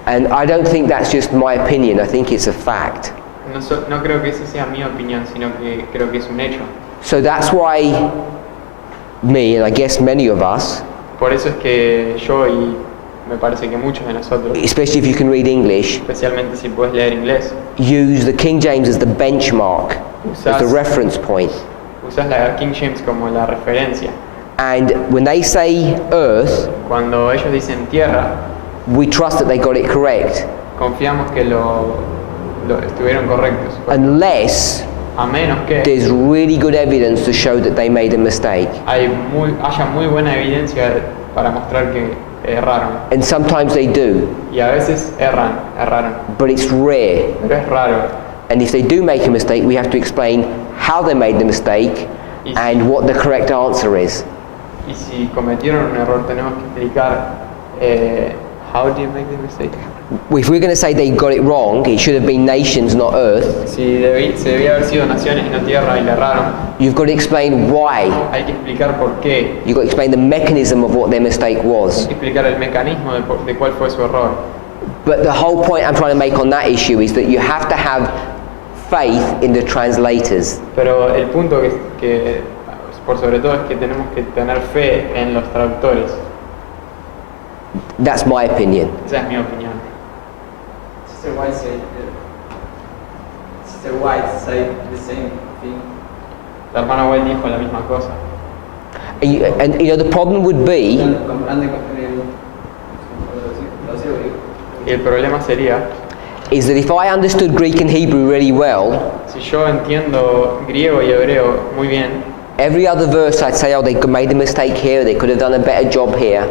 And I don't think that's just my opinion, I think it's a fact. No creo que esa sea mi opinión, sino que creo que es un hecho. So that's why me, and I guess many of us, Por eso es que yo y me parece que muchos de nosotros, especially if you can read English, especialmente si puedes leer inglés, use the King James as the benchmark, as the Usas- reference point. usas la King James como la referencia. And when they say earth, Cuando ellos dicen tierra, we trust that they got it correct, confiamos que lo estuvieron correctos. unless A menos que there's really good evidence to show that they made a mistake. haya muy buena evidencia para mostrar que erraron. And sometimes they do, Y a veces erraron. but it's rare. Pero es raro. And if they do make a mistake, we have to explain how they made the mistake and what the correct answer is. Y si cometieron un error, tenemos que explicar how do you make the mistake. If we're going to say they got it wrong, it should have been nations, not earth. Si se debía haber sido naciones y no tierra y le erraron, You've got to explain why. hay que explicar por qué. You've got to explain the mechanism of what their mistake Hay was. que explicar el mecanismo de cuál fue su error. But the whole point I'm trying to make on that issue is that you have to have faith in the translators. Pero el punto que por sobre todo es que tenemos que tener fe en los traductores. That's my opinion. Esa es mi opinión. Sister White said the same thing. La hermana White dijo la misma cosa. And you know, the problem would be Y el problema sería, is that if I understood Greek and Hebrew really well, si yo entiendo griego y hebreo muy bien, every other verse I'd say, oh, they made a mistake here, they could have done a better job here.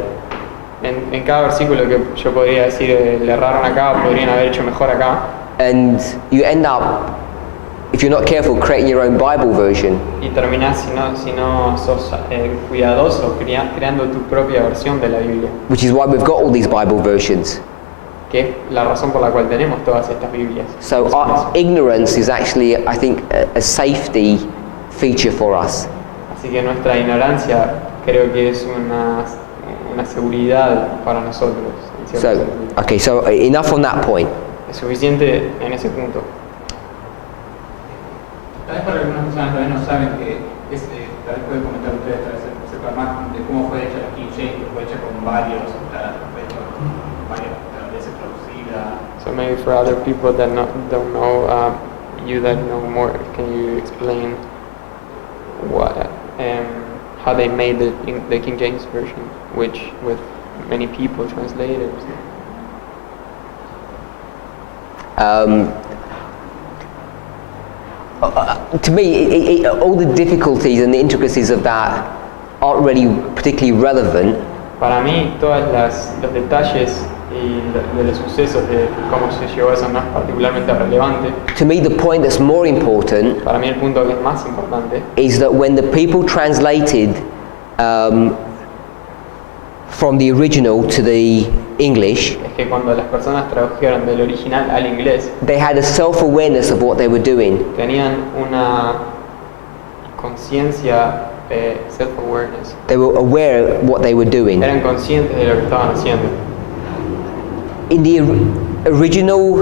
en cada versículo que yo podría decir le erraron acá, podrían haber hecho mejor acá, and you end up, if you're not careful, creating your own Bible version. Y terminás, si no sos cuidadoso, creando tu propia versión de la Biblia, Which is why we've got all these Bible versions. que es la razón por la cual tenemos todas estas Biblias. So our ignorance is actually, I think, a safety feature for us. Así que nuestra ignorancia creo que es una seguridad para nosotros. En cierto So, sentido. okay, so enough on that point. Es suficiente en ese punto. Tal vez para algunas personas todavía no saben que tal vez pueden comentar ustedes, tal vez sepan más de cómo fue hecha la King James, que fue hecha con varios, fue hecha con varias veces traducida. So maybe for other people that don't know, you that know more, can you explain how they made the King James version, which with many people translated? To me, all the difficulties and the intricacies of that aren't really particularly relevant. Para mí, todos los detalles y de los sucesos de cómo se llevó eso no es particularmente relevante. To me, the point that's more important Para mí el punto que es más importante is that when the people translated from the original to the English, es que cuando las personas tradujeron del original al inglés, they had a self-awareness of what they were doing. tenían una conciencia, self-awareness. They were aware of what they were doing. Eran conscientes de lo que estaban haciendo. In the original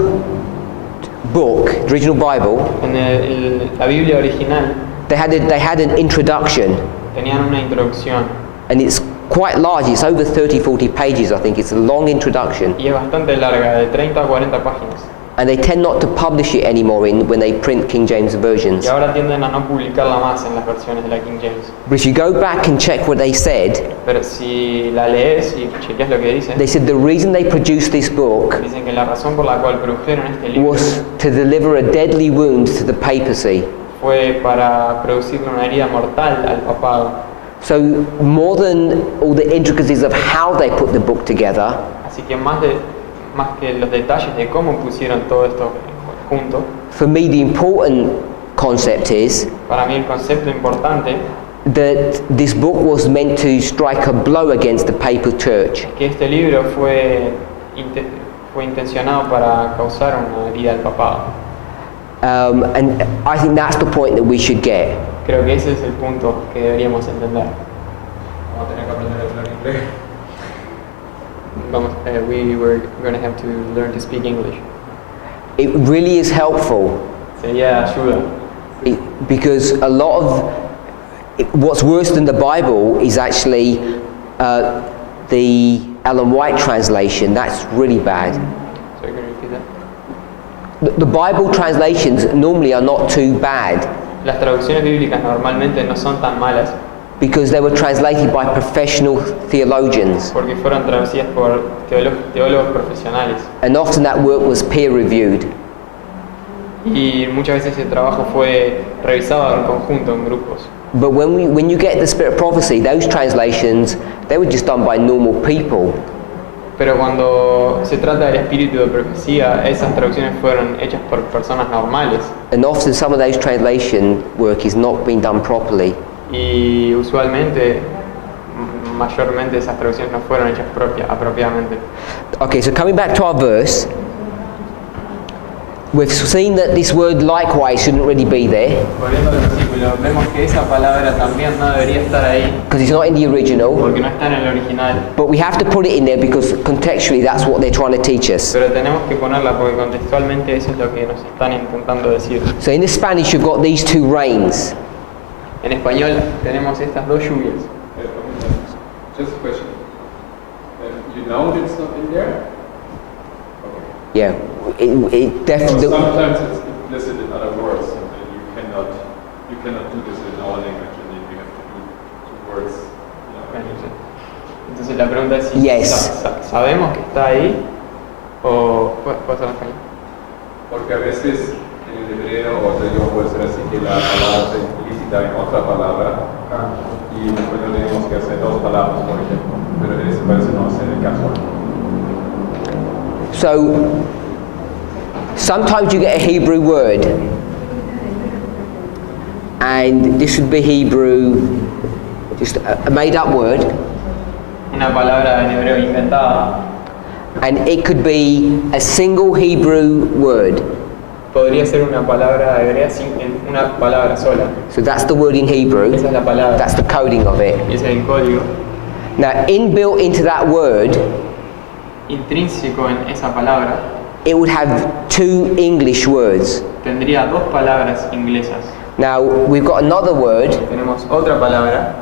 book, the original Bible, En la Biblia original they had an introduction, tenían una introducción and it's quite large. It's over 30-40 pages, I think. It's a long introduction, y es bastante larga, de 30 a 40 páginas. and they tend not to publish it anymore when they print King James versions. Y ahora tienden a no publicarla más en las versiones de la King James. But if you go back and check what they said, Pero si la lees y chequeas lo que dicen, they said the reason they produced this book dicen que la razón por la cual produjeron este libro was to deliver a deadly wound to the papacy. fue para producirle una herida mortal al papado. So more than all the intricacies of how they put the book together, Así que más que los detalles de cómo pusieron todo esto junto, for me the important concept is para mí el concepto importante that this book was meant to strike a blow against the papal church. es que este libro fue intencionado para causar una herida al papado. And I think that's the point that we should get. Creo que ese es el punto que deberíamos entender. Vamos a tener que aprender a hablar inglés. We were going to have to learn to speak English. It really is helpful Sería ayuda. because a lot of what's worse than the Bible is actually the Ellen White translation. That's really bad. So you're going to repeat that? The Bible translations normally are not too bad Las traducciones bíblicas normalmente no son tan malas because they were translated by professional theologians, porque fueron traducidas por teólogos profesionales. and often that work was peer reviewed. Y muchas veces ese trabajo fue revisado en conjunto, en grupos. But when you get the Spirit of Prophecy, those translations, they were just done by normal people. Pero cuando se trata del espíritu de profecía, esas traducciones fueron hechas por personas normales. And often some of those translation work is not being done properly. Y usualmente, mayormente esas traducciones no fueron hechas apropiadamente. Okay, so coming back to our verse, we've seen that this word likewise shouldn't really be there Volviendo al versículo, vemos que esa palabra también no debería estar ahí because it's not in the original, porque no está en el original. but we have to put it in there because contextually that's what they're trying to teach us. Pero tenemos que ponerla porque contextualmente eso es lo que nos están intentando decir. So in the Spanish you've got these two rains. En español tenemos estas dos lluvias. Just a question. You know that it's not in there? Yeah, it So definitely. sometimes it's implicit in other words, and you cannot do this in our language, and you have to do two words. Entonces la pregunta es si Yes. sabemos que está ahí o puede ser en español. Porque a veces en el hebreo o el idioma puede ser así que la palabra está implícita en otra palabra y después no tenemos que hacer dos palabras, por ejemplo. Pero ese parece no ser el caso. sometimes you get a Hebrew word, and this would be Hebrew, just a made-up word, Una palabra en hebreo inventada. and it could be a single Hebrew word. Podría ser una palabra hebrea una palabra sola. So that's the word in Hebrew. Esa es la palabra. That's the coding of it. Y ese es el código. Now, inbuilt into that word, Intrínseco en esa palabra it would have two English words. tendría dos palabras inglesas. Now, we've got another word. Tenemos otra palabra.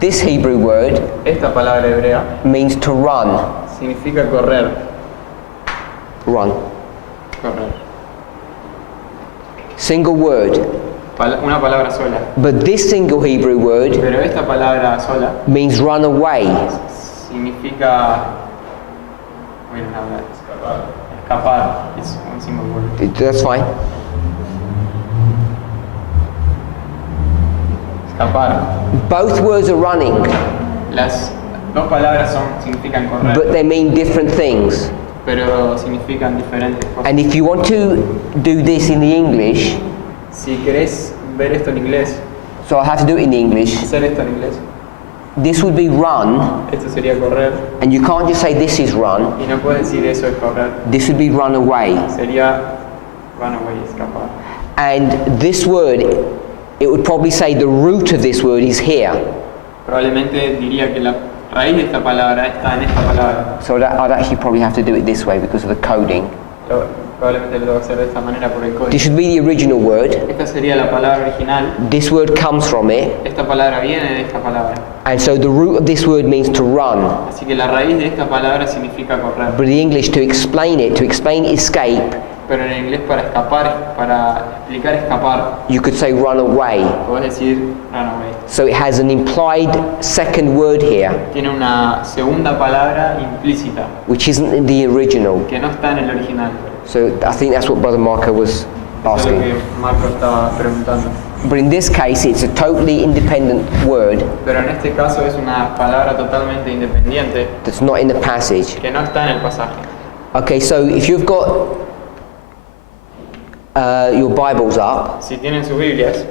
This Hebrew word Esta palabra hebrea means to run. significa correr. Run. Correr. Single word. Una palabra sola. But this single Hebrew word Pero esta palabra sola means run away. significa escapar. It's one single word. That's fine. Escapar. Both words are running, Las dos palabras significan correr, but they mean different things. pero significan diferentes cosas. And if you want to do this in the English, Si querés ver esto en inglés, so I have to do it in English, hacer esto en inglés, this would be run, esto sería correr, and you can't just say this is run, y no puedes decir eso es correr, this would be run away. sería run away, escapar. And this word, it would probably say the root of this word is here. Probablemente diría que la raíz de esta palabra está en esta palabra. So I'd actually probably have to do it this way because of the coding. Probablemente lo tengo que hacer de esta manera por el código. This should be the original word. Esta sería la palabra original. This word comes from it. Esta palabra viene de esta palabra. And so the root of this word means to run. Así que la raíz de esta palabra significa correr. But in English, to explain escape, Pero en inglés para escapar, para explicar escapar, you could say run away. puedes decir run away. So it has an implied second word here, Tiene una segunda palabra implícita which isn't in the original. que no está en el original. So I think that's what Brother Marco was Eso es lo asking. que Marco estaba preguntando. But in this case, it's a totally independent word Pero en este caso es una palabra totalmente independiente that's not in the passage. que no está en el pasaje. Okay, so if you've got your Bibles up, Si tienen sus Biblias,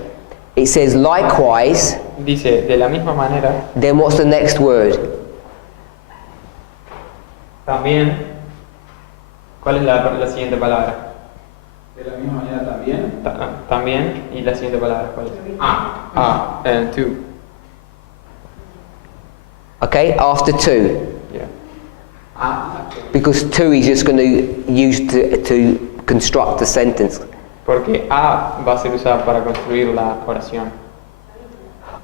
it says likewise, dice de la misma manera, then what's the next word? también, ¿cuál es la siguiente palabra? De la misma manera también. También, y la siguiente palabra, ¿cuál es? And two. Okay, after two. Yeah. Because two is just going to use to construct the sentence. Porque A va a ser usada para construir la oración.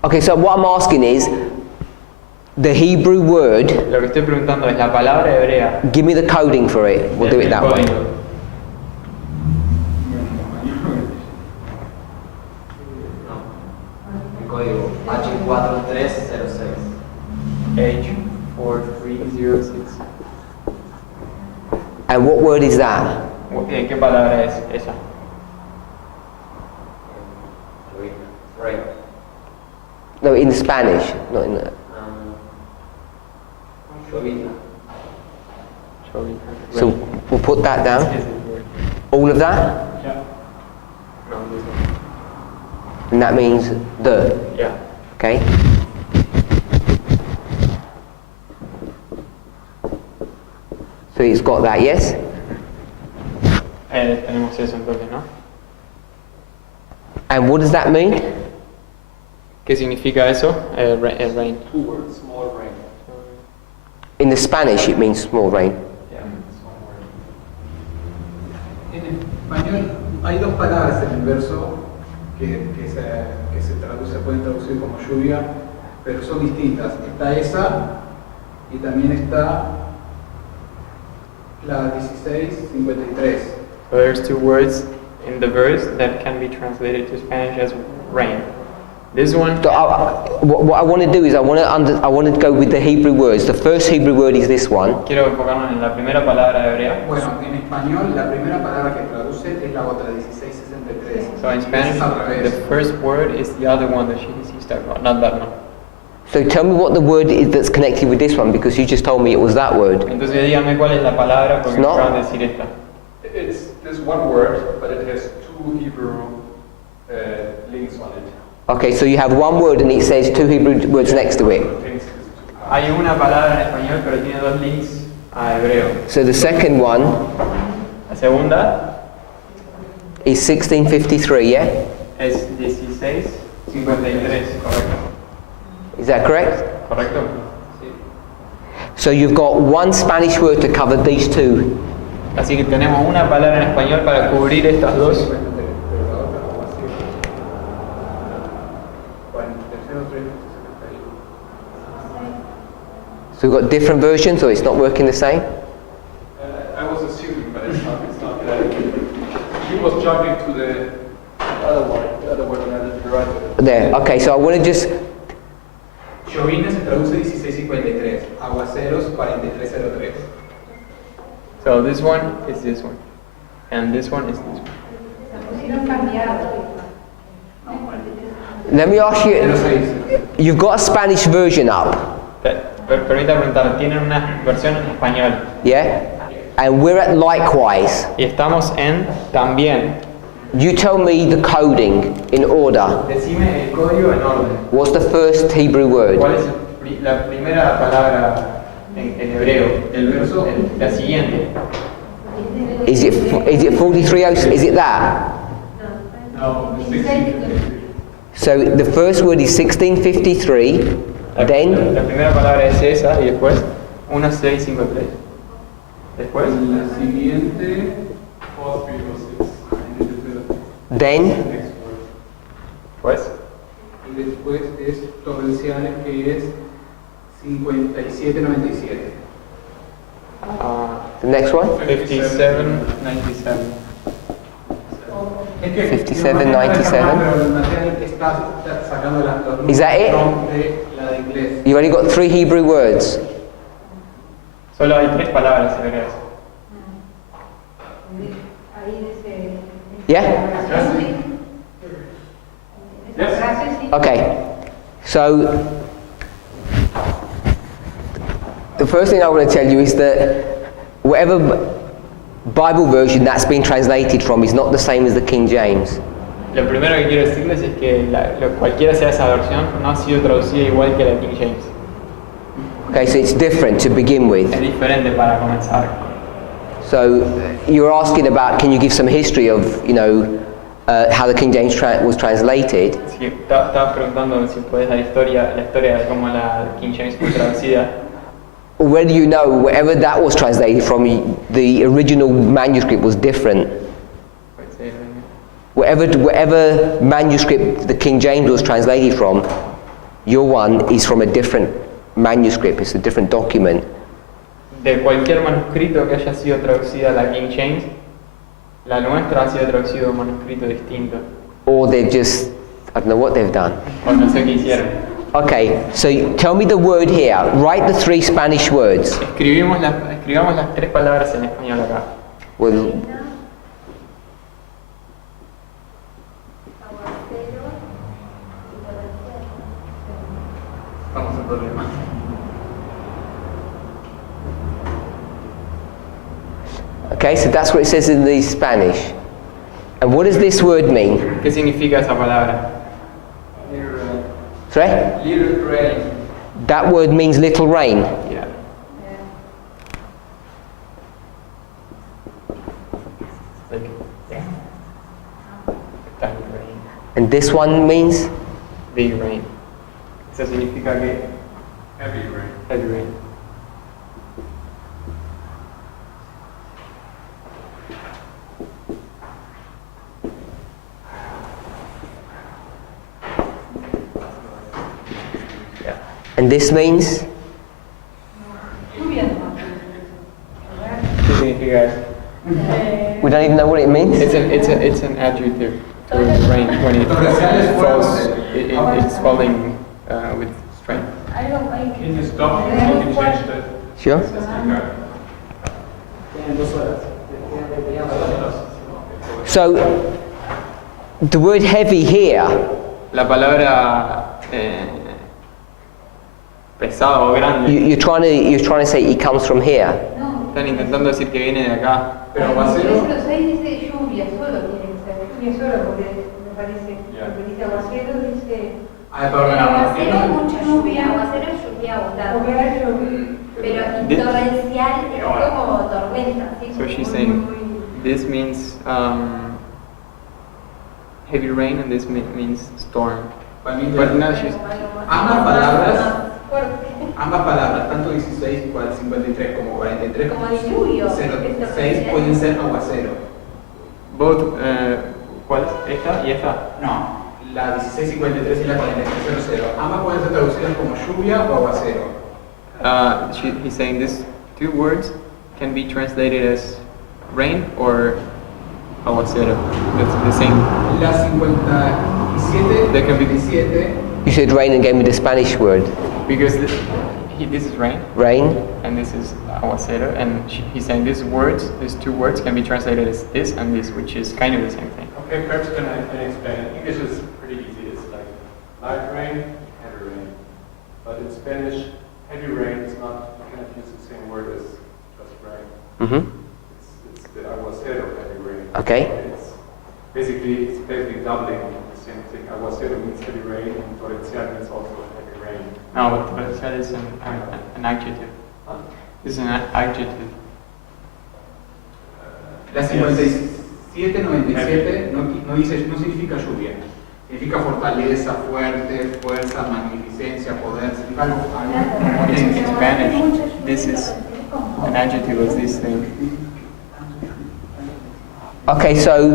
Okay, so what I'm asking is, the Hebrew word, Lo que estoy preguntando es la palabra hebrea. give me the coding for it. We'll do it that way. El código H4306. H4306. And what word is that? ¿Qué palabra es esa? Right. No, in Spanish, not in the... Llovizna. So we'll put that down. All of that? And that means the, Yeah. okay? So it's got that, yes? Tenemos eso entonces, ¿no? And what does that mean? ¿Qué significa eso? Rain. Two words, small rain. In the Spanish it means small rain. En español hay dos palabras en el verso que pueden traducir como lluvia, pero son distintas. Está esa y también está la 1653. So there's two words in the verse that can be translated to Spanish as rain. This one, So what I want to do is I want to go with the Hebrew words. The first Hebrew word is this one. quiero enfocarnos en la primera palabra hebrea. Bueno, en español la primera palabra que traduce es la otra, 1663. So in Spanish, Es al the revés. first word is the other one that she's talking about, not that one. So tell me what the word is that's connected with this one, because you just told me it was that word. Entonces díganme cuál es la palabra porque me No. acaban de decir esta. It's this one word, but it has two Hebrew links on it. Okay, so you have one word and it says two Hebrew words next to it. Hay una palabra en español, pero tiene dos links a hebreo. So the second one La segunda is 1653, yeah? es 1653, correcto. Is that correct? Correcto. So you've got one Spanish word to cover these two. Así que tenemos una palabra en español para cubrir estas dos. So we've got different versions, or it's not working the same? I was assuming, but it's not. He was jumping to the other one that you right. There, okay, so I want to just... Llovizna se traduce 1653, aguaceros 4303. So this one is this one, and this one is this one. Let me ask you, you've got a Spanish version up, Permítame preguntar, tienen una versión en español yeah? And we're at likewise. y estamos en también. You tell me the coding in order. Decime el código en orden. What's the first Hebrew word? ¿Cuál es la primera palabra en hebreo? El verso. La siguiente. Is it 43? Is it that? No, 1653. So the first word is 1653, then La primera palabra es esa y después 1653. Después La siguiente. 4306. then Después Y después es torrenciales, que es 5797. the next one, 5797. Es que 5797. Pero el material está sacando los Is that it? números de la de inglés. You only got 3 Hebrew words. Solo hay 3 palabras hebreas. Yeah? Yes. Okay. So the first thing I want to tell you is that whatever Bible version that's been translated from is not the same as the King James. Lo primero que quiero decirles es que cualquiera sea esa versión no ha sido traducida igual que la King James. Okay, so it's different to begin with. Es diferente para comenzar. So you're asking about, can you give some history of, how the King James was translated? Así que estabas preguntando si puedes dar la historia de cómo la King James fue traducida. Whether you know, wherever that was translated from, the original manuscript was different. Whatever manuscript the King James was translated from, your one is from a different manuscript, it's a different document. De cualquier manuscrito que haya sido traducida a la King James, la nuestra ha sido traducida a un manuscrito distinto. Or they've just, I don't know what they've done. O no sé qué hicieron. Okay, so tell me the word here. Write the 3 Spanish words. Escribamos las 3 palabras en español acá. Well, Vamos al problema. okay, so that's what it says in the Spanish. And what does this word mean? ¿Qué significa esa palabra? Sorry? Little rain. That word means little rain. Yeah. Like, yeah. Tiny rain. And this one means? Big rain. Eso significa que Heavy rain. heavy rain. And this means? ¿Qué significa eso? We don't even know what it means? It's an adjective for rain when it falls. It's falling with strength. Can you stop? You can change that. Sure? So, the word heavy here, La palabra pesado o grande. you're trying to say it comes from here. No, Están intentando decir que viene de acá. Pero aguacero, El 6 dice lluvia, solo tiene que ser. Lluvia solo, porque me parece. Porque dice aguacero, dice. Aguacero es mucha lluvia, aguacero es lluvia abundante. Pero torrencial es como tormenta. ¿Sí? So she's saying this means heavy rain and this means storm. But no, she's ambas palabras, tanto 16, 53 como 43, Como diluvio. 06 pueden ser aguacero. both. ¿Cuál es? ¿Esta y esta? No, la 1653 y la 4300. Ambas pueden ser traducidas como lluvia o aguacero. He's saying these two words can be translated as rain or aguacero. That's the same. La 57, They can be- 57, You said rain and gave me the Spanish word. Because this is rain Rain. and this is aguacero, and he's saying these two words can be translated as this and this, which is kind of the same thing. Okay, perhaps can I explain it? English is pretty easy. It's like light rain, heavy rain. But in Spanish, heavy rain is not, you cannot use the same word as just rain. Mm-hmm. It's the aguacero heavy rain. Okay. It's basically doubling the same thing. Aguacero means heavy rain, and torrencial means also heavy rain. No, but that is an adjective. Huh? This is an adjective. La 57, 97 no significa lluvia. Significa fortaleza, fuerza, magnificencia, poder. Significa algo In Spanish, this is an adjective of this thing. Okay, so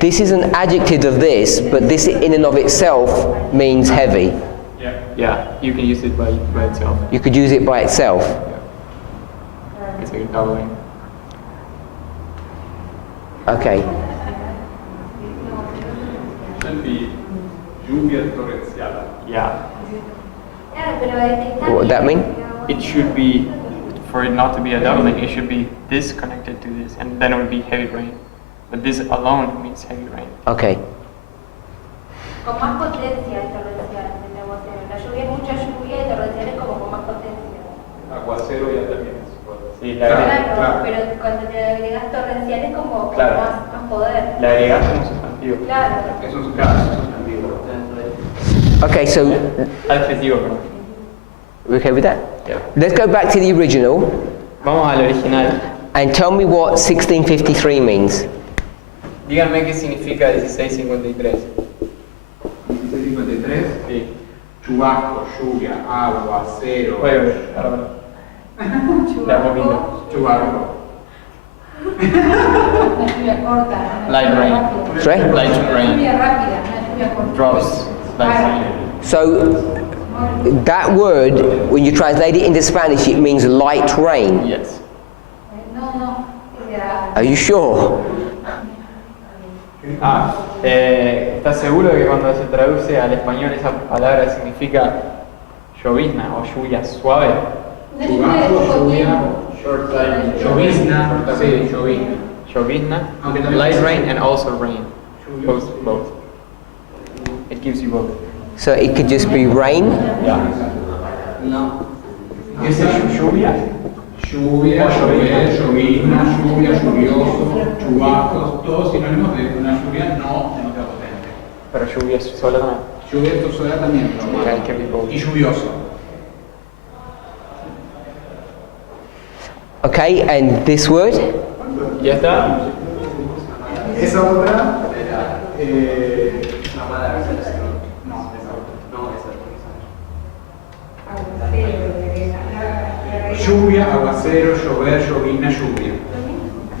this is an adjective of this, but this in and of itself means heavy. Yeah, you can use it by itself. You could use it by itself. It's like a doubling. Okay. Should be lluvia torrencial. Yeah, Claro, pero está What would that mean? it should be, for it not to be a doubling, it should be this connected to this, and then it would be heavy rain. But this alone means heavy rain. Okay. con más potencia el torrencial del aguacero. La lluvia es mucha lluvia y el torrencial es como con más potencia. Aguacero ya también es fuerte. Sí, Claro, pero cuando le agregas torrencial es como con Claro. más poder. Le agregas un sustantivo. Claro. Eso es sustantivo. Okay, so Adjetivo, perdón. we okay with that? Yeah. Let's go back to the original Vamos al original. and tell me what 1653 means. Díganme qué significa 1653. 1653, Sí. chubasco, lluvia, agua, acero, Bueno, ahora. De a poquito. chubasco. Una lluvia corta. una Light lluvia rain. rápida. Sorry? Light Una rain. lluvia rápida, una lluvia corta. Drops. Like Claro. So that word, when you translate it into Spanish, it means light rain. Yes. No. Era- Are you sure? ¿Estás seguro de que cuando se traduce al español esa palabra significa llovizna o lluvia suave? Una lluvia de poco tiempo. Llovizna, sí, llovizna. Llovizna, Aunque también light puede rain ser and also rain. lluvioso. Both. It gives you both. So it could just be rain. Yeah. No. ¿Qué es lluvia? Lluvia, llover, llovizna, lluvia, lluvioso, chubascos, todos sinónimos de una lluvia no demasiado potente. Pero lluvia sola también. Lluvia esto suena también, pero Yeah, it can be both. y lluvioso. Okay, and this word? ¿Ya está? Esa otra, lluvia, aguacero, llover, llovizna, lluvia.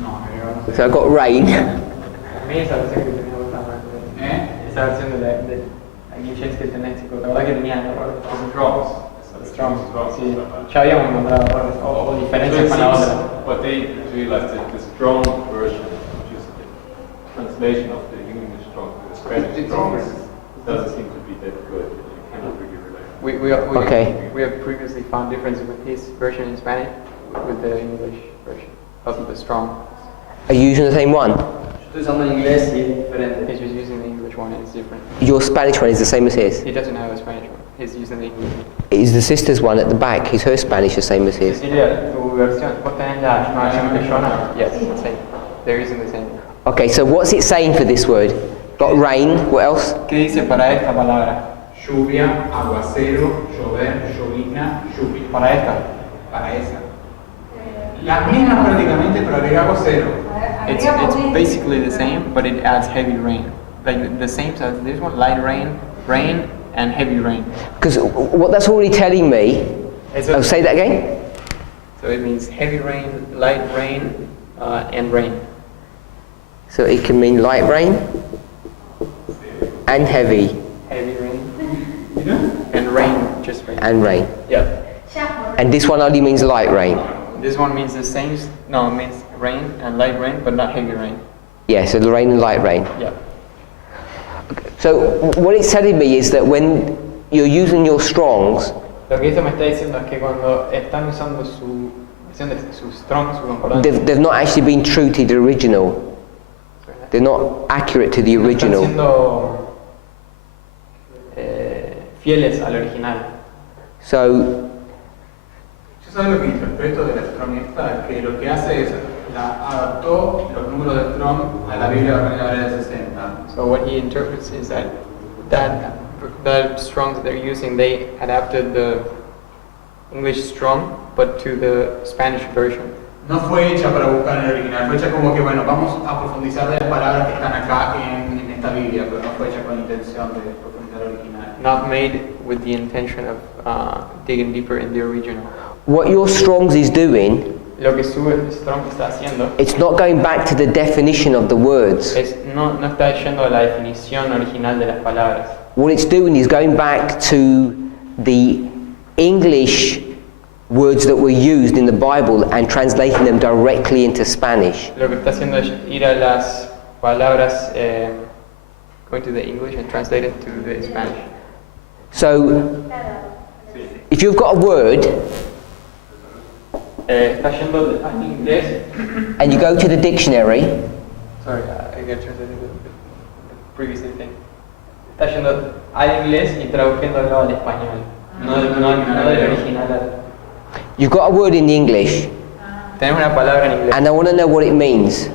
No, So I got rain. A mí esa versión que tenía gustaba más. Esa versión de la Guillermo que tenés, chico, la verdad que tenía errores. Strong. Sí, ya habíamos encontrado errores o diferencias con la otra. But they realized that the strong version, which is the translation of the English strong to the Spanish strong, doesn't seem to be that good. You cannot really relate. Okay. We have previously found differences with his version in Spanish with the English version of the strong. Are you using the same one? Estoy usando en inglés y es diferente. He's just using the English one and it's different. Your Spanish one is the same as his. He doesn't have a Spanish one. He's using the English one. Is the sister's one at the back? Is her Spanish the same as his? Cecilia, tu versión, vos tenés la misma versión que yo, ¿no? Yes, same. They're using the same. Okay, so what's it saying for this word? Got rain, what else? ¿Qué dice para esta palabra? Lluvia, aguacero, llover, llovizna, lluvia. Para esta. Para esa. Las mismas prácticamente, pero agregamos cero. It's basically the same, but it adds heavy rain. Like the same as this one, light rain, rain, and heavy rain. Because what that's already telling me, Eso, say that again? so it means heavy rain, light rain, and rain. So it can mean light rain and heavy Heavy rain, and rain, just rain. and rain. Yeah. And this one only means light rain. This one means the same, no, it means rain and light rain, but not heavy rain. Yeah, so the rain and light rain. Yeah. So what it's telling me is that when you're using your Strongs, Lo que esto me está diciendo es que cuando están usando su versión de su strong, su concordancia, they've not actually been true to the original. They're not accurate to the están original. siendo fieles al original. So Yo sabes lo que interpreto de la Strong esta, que lo que hace es la adaptó los números de Strong a la Biblia Reina de 60. So what he interprets is that the strongs they're using, they adapted the English strong, but to the Spanish version. No fue hecha para buscar en el original, fue hecha como que, bueno, vamos a profundizar de las palabras que están acá en esta Biblia, pero no fue hecha con intención de profundizar el original. Not made with the intention of digging deeper in the original. what your Strongs is doing, Lo que su strong está haciendo it's not going back to the definition of the words. es no está yendo a la definición original de las palabras. What it's doing is going back to the English words that were used in the Bible and translating them directly into Spanish. Lo que está haciendo es ir a las palabras, going to the English and translate it to the Spanish. So, if you've got a word Está yendo al inglés. and you go to the dictionary, Sorry, I got translated the previous thing. Está yendo al inglés y traduciéndolo al español. No del original. you've got a word in the English, Tenemos una palabra en inglés and I want to know what it means.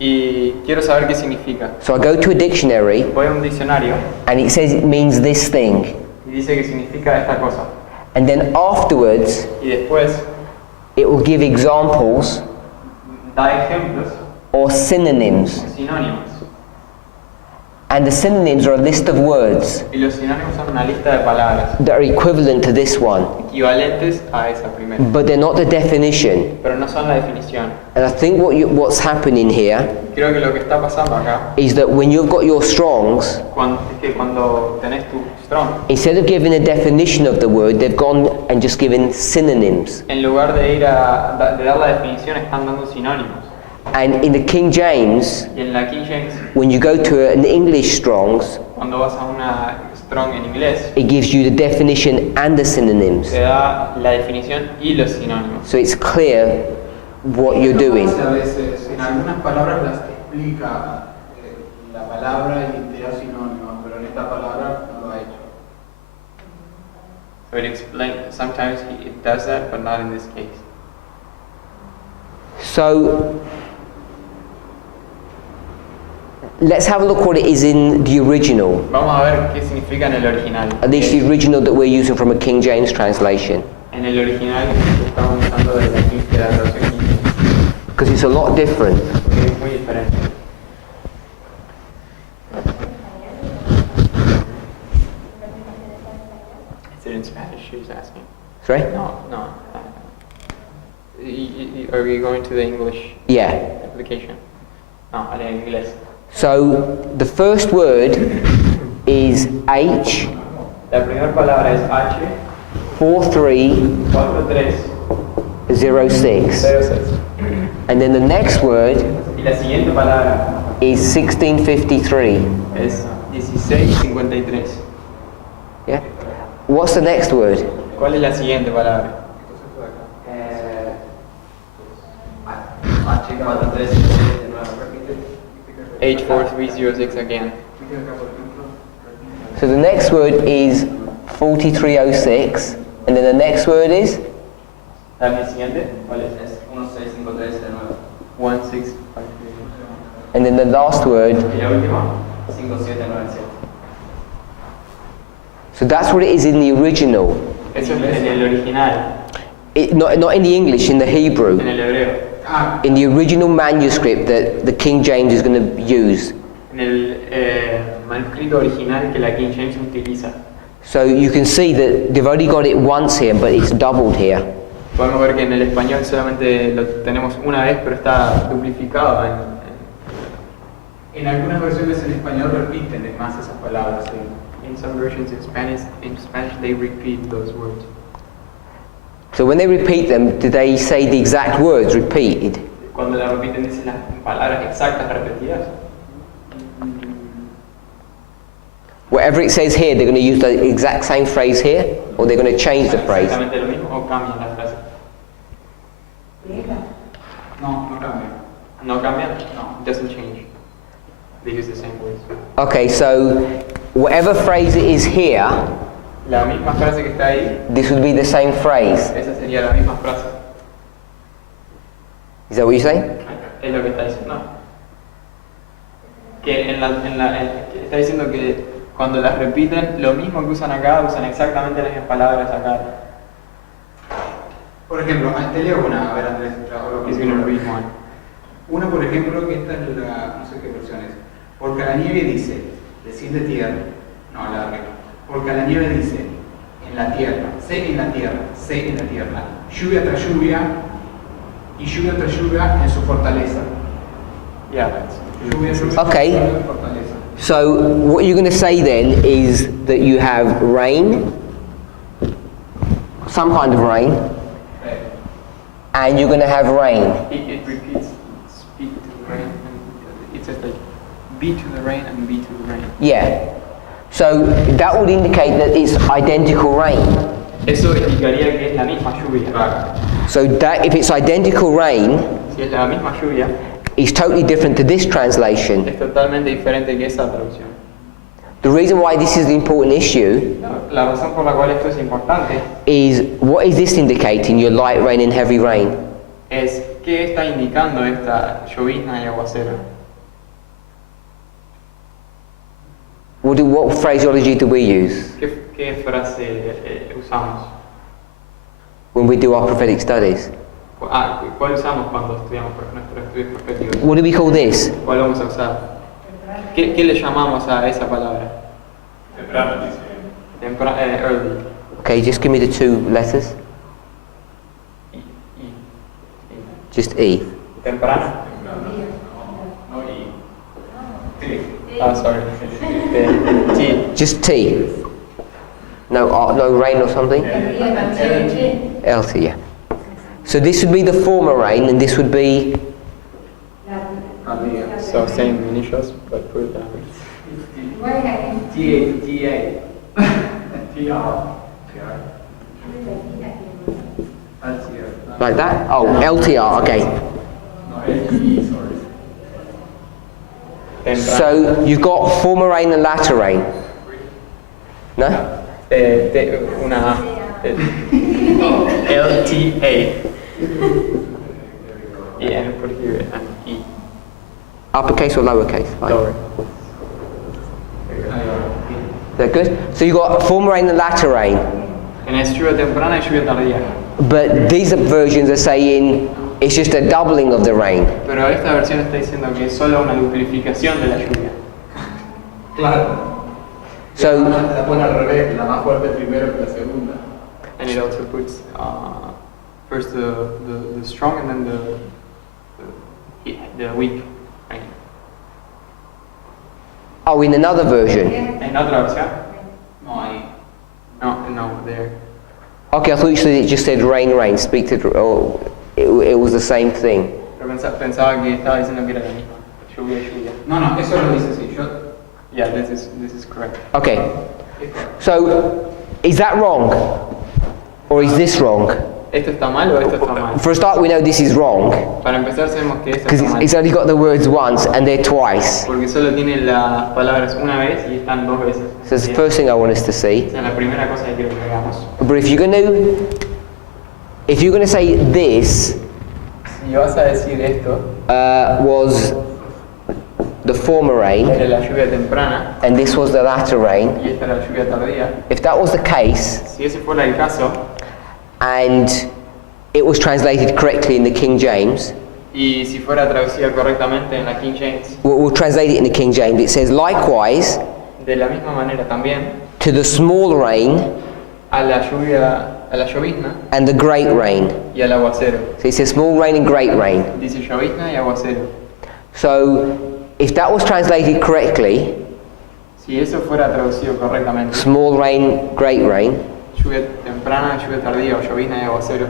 y quiero saber qué significa. So I go to a dictionary, Voy a un diccionario and it says it means this thing. y dice que significa esta cosa. And then afterwards, Y después it will give examples da ejemplos, or synonyms. sinónimos. And the synonyms are a list of words Y los sinónimos son una lista de palabras that are equivalent to this one, equivalentes a esa primera, but they're not the definition. pero no son la definición. And I think what's happening here Creo que lo que está pasando acá is that when you've got your Strongs, es que cuando tenés tu strong, instead of giving a definition of the word, they've gone and just given synonyms. en lugar de ir a de dar la definición, están dando sinónimos. And in the King James, Y en la King James, when you go to an English Strongs, cuando vas a una strong en inglés, it gives you the definition and the synonyms. te da la definición y los sinónimos. So it's clear what you're doing. A veces en algunas palabras las explica la palabra y te da sinónimos, pero en esta palabra no lo ha hecho. So it explains, sometimes it does that, but not in this case. So let's have a look what it is in the original, Vamos a ver qué significa en el original. at least the original that we're using from a King James translation, En el original que estamos usando de la traducción King James, because it's a lot different. porque es muy diferente. Is it in Spanish? She's asking. Sorry? No. Are we going to the English Yeah. application? No, en inglés. So the first word is H La primera palabra es H 4306, 4306. and then the next word Y la siguiente palabra is 1653. es 1653. Yeah. What's the next word? ¿Cuál es la siguiente palabra? H4306 again. So the next word is 4306, and then the next word is ¿Está el siguiente? ¿Cuál es? Es 1653 de nuevo. 1653. And then the last word, ¿Y la última? 5797. so that's what it is in the original. Eso es en el original, Not in the English, in the Hebrew. en el hebreo. Ah, In the original manuscript that the King James is going to use. En el manuscrito original que la King James utiliza. So you can see that they've only got it once here, but it's doubled here. Podemos ver que en el español solamente lo tenemos una vez, pero está duplicado en algunas versiones en español repiten más esas palabras. ¿Sí? in some versions in Spanish they repeat those words. So when they repeat them, do they say the exact words repeated? Cuando la repiten dicen las palabras exactas repetidas. Whatever it says here, they're going to use the exact same phrase here, or they're going to change the phrase? Exactamente lo mismo o cambian la frase. No, no cambia. No cambian? No, it doesn't change. They use the same words. Okay, so whatever phrase it is here, La misma frase que está ahí, this would be the same phrase. esa sería la misma frase. Is that what you're saying? Es lo que está diciendo. Que que está diciendo que cuando las repiten, lo mismo que usan acá, usan exactamente las mismas palabras acá. Por ejemplo, te leo una, a ver Andrés. He's gonna read one. Una, por ejemplo, que esta es la, no sé qué versión es. Porque a la nieve dice, desciende tierra. No, la arreglo. Porque a la nieve dice, en la tierra, sé en la tierra, sé en la tierra. Lluvia tras lluvia y lluvia tras lluvia en su fortaleza. Yeah, that's Lluvia tras lluvia Okay. en su fortaleza. So what you're going to say then is that you have rain, some kind of rain, and you're going to have rain. It repeats speak to the rain, and it says like be to the rain and be to the rain. Yeah. So that would indicate that it's identical rain. Eso indicaría que es la misma lluvia. So that if it's identical rain, Si es la misma lluvia, it's totally different to this translation. es totalmente diferente que esa traducción. The reason why this is an important issue La razón por la cual esto es importante is what is this indicating? Your light rain and heavy rain. es qué está indicando esta llovizna y aguacero. What phraseology do we use ¿Qué frase usamos? when we do our prophetic studies? ¿Cuál usamos cuando estudiamos nuestros estudios proféticos? What do we call this? ¿Cuál vamos a usar? ¿Qué le llamamos a esa palabra? Temprano, dice. Early. Okay, just give me the two letters. Just E. ¿Temprano? No, y. Sorry. T. Just T. No rain or something? LT, yeah. So this would be the former rain, and this would be. So same initials, but put it down. T-A. Like that? Oh, LTR, okay. No, L-T-E, sorry. Temprano. So you've got former rain and latter rain. No? Una LTA. And put here an E. Uppercase or lowercase? Fine. Lower. Is that good? So you've got former rain and latter rain. And es lluvia temprana y lluvia tardía. But these versions are saying it's just a doubling of the rain. Pero esta versión está diciendo que es solo una duplicación de la lluvia. Claro. So La pone al revés, la más fuerte primero que la segunda. And it also puts first the strong and then the weak. Right? oh, in another version. En otra versión? No, ahí. No, there. Okay, I thought you said it just said rain, rain. Speak to. Oh, it was the same thing. Pero pensaba que estaba diciendo que era la misma. Lluvia, lluvia. No, eso lo dice así. Yeah, this is correct. Okay. So is that wrong, or is this wrong? ¿Esto está mal o esto está mal? For a start, we know this is wrong Para empezar sabemos que esto because está mal. it's only got the words once and they're twice. Porque solo tiene las palabras una vez y están dos veces. So that's the first thing I want us to see. Esa es la primera cosa que quiero que hagamos. But if you're going to If you're going to say this Si vas a decir esto, was the former rain, era la lluvia temprana and this was the latter rain, y esta era la lluvia tardía, if that was the case, si ese fuera el caso, and it was translated correctly in the King James, y si fuera traducida correctamente en la King James, we'll translate it in the King James, it says, likewise, de la misma manera también, to the small rain a la lluvia, a la llovizna and the great rain. y al aguacero. So it says small rain and great rain. Dice llovizna y aguacero. So if that was translated correctly, Si eso fuera traducido correctamente, small rain, great rain, lluvia temprana, lluvia tardía o llovizna y aguacero,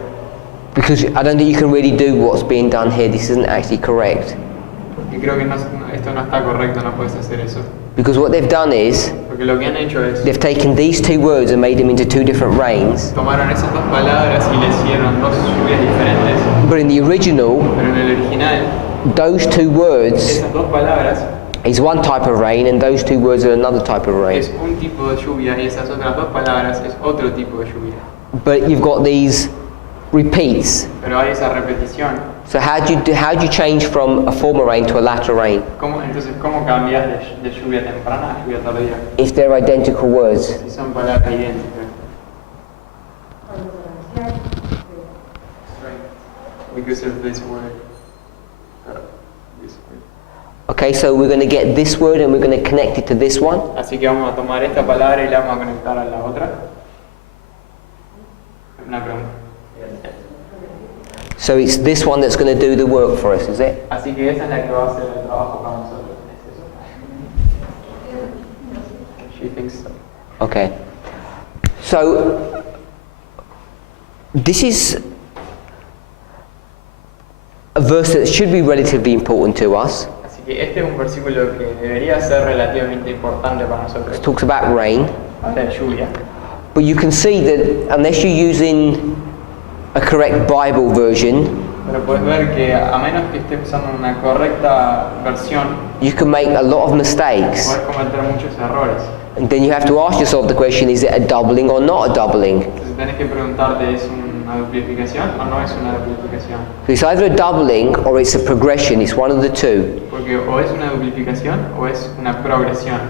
because I don't think you can really do what's being done here, this isn't actually correct. porque creo que esto no está correcto, no puedes hacer eso. Because what they've done is, Porque lo que han hecho es, they've taken these two words and made them into two different rains. tomaron esas dos palabras y le hicieron dos lluvias diferentes, But in the original, pero en el original, those two words esas dos palabras is one type of rain and those two words are another type of rain. es un tipo de lluvia y esas otras dos palabras es otro tipo de lluvia. But you've got these repeats. Pero hay esa repetición. So how do you change from a former rain to a latter rain Entonces, ¿cómo cambias de lluvia temprana a lluvia tardía? if they're identical words? Si son palabras idénticas. Because of this word. This word. Okay, so we're going to get this word and we're going to connect it to this one. Así que vamos a tomar esta palabra y la vamos a conectar a la otra. Una pregunta. So it's this one that's going to do the work for us, is it? Así que esa es la que va a hacer el trabajo para nosotros. ¿Es eso? She thinks so. Okay. So this is a verse that should be relatively important to us. Así que este es un versículo que debería ser relativamente importante para nosotros. It talks about rain. Habla de lluvia. But you can see that unless you're using a correct Bible version, Pero puedes ver que a menos que estés usando una correcta versión, you can make a lot of mistakes. puedes cometer muchos errores. And then you have to ask yourself the question, is it a doubling or not a doubling? Entonces tenés que preguntarte, ¿es una duplicación o no es una duplicación? So it's either a doubling or it's a progression, it's one of the two. Porque o es una duplicación o es una progresión.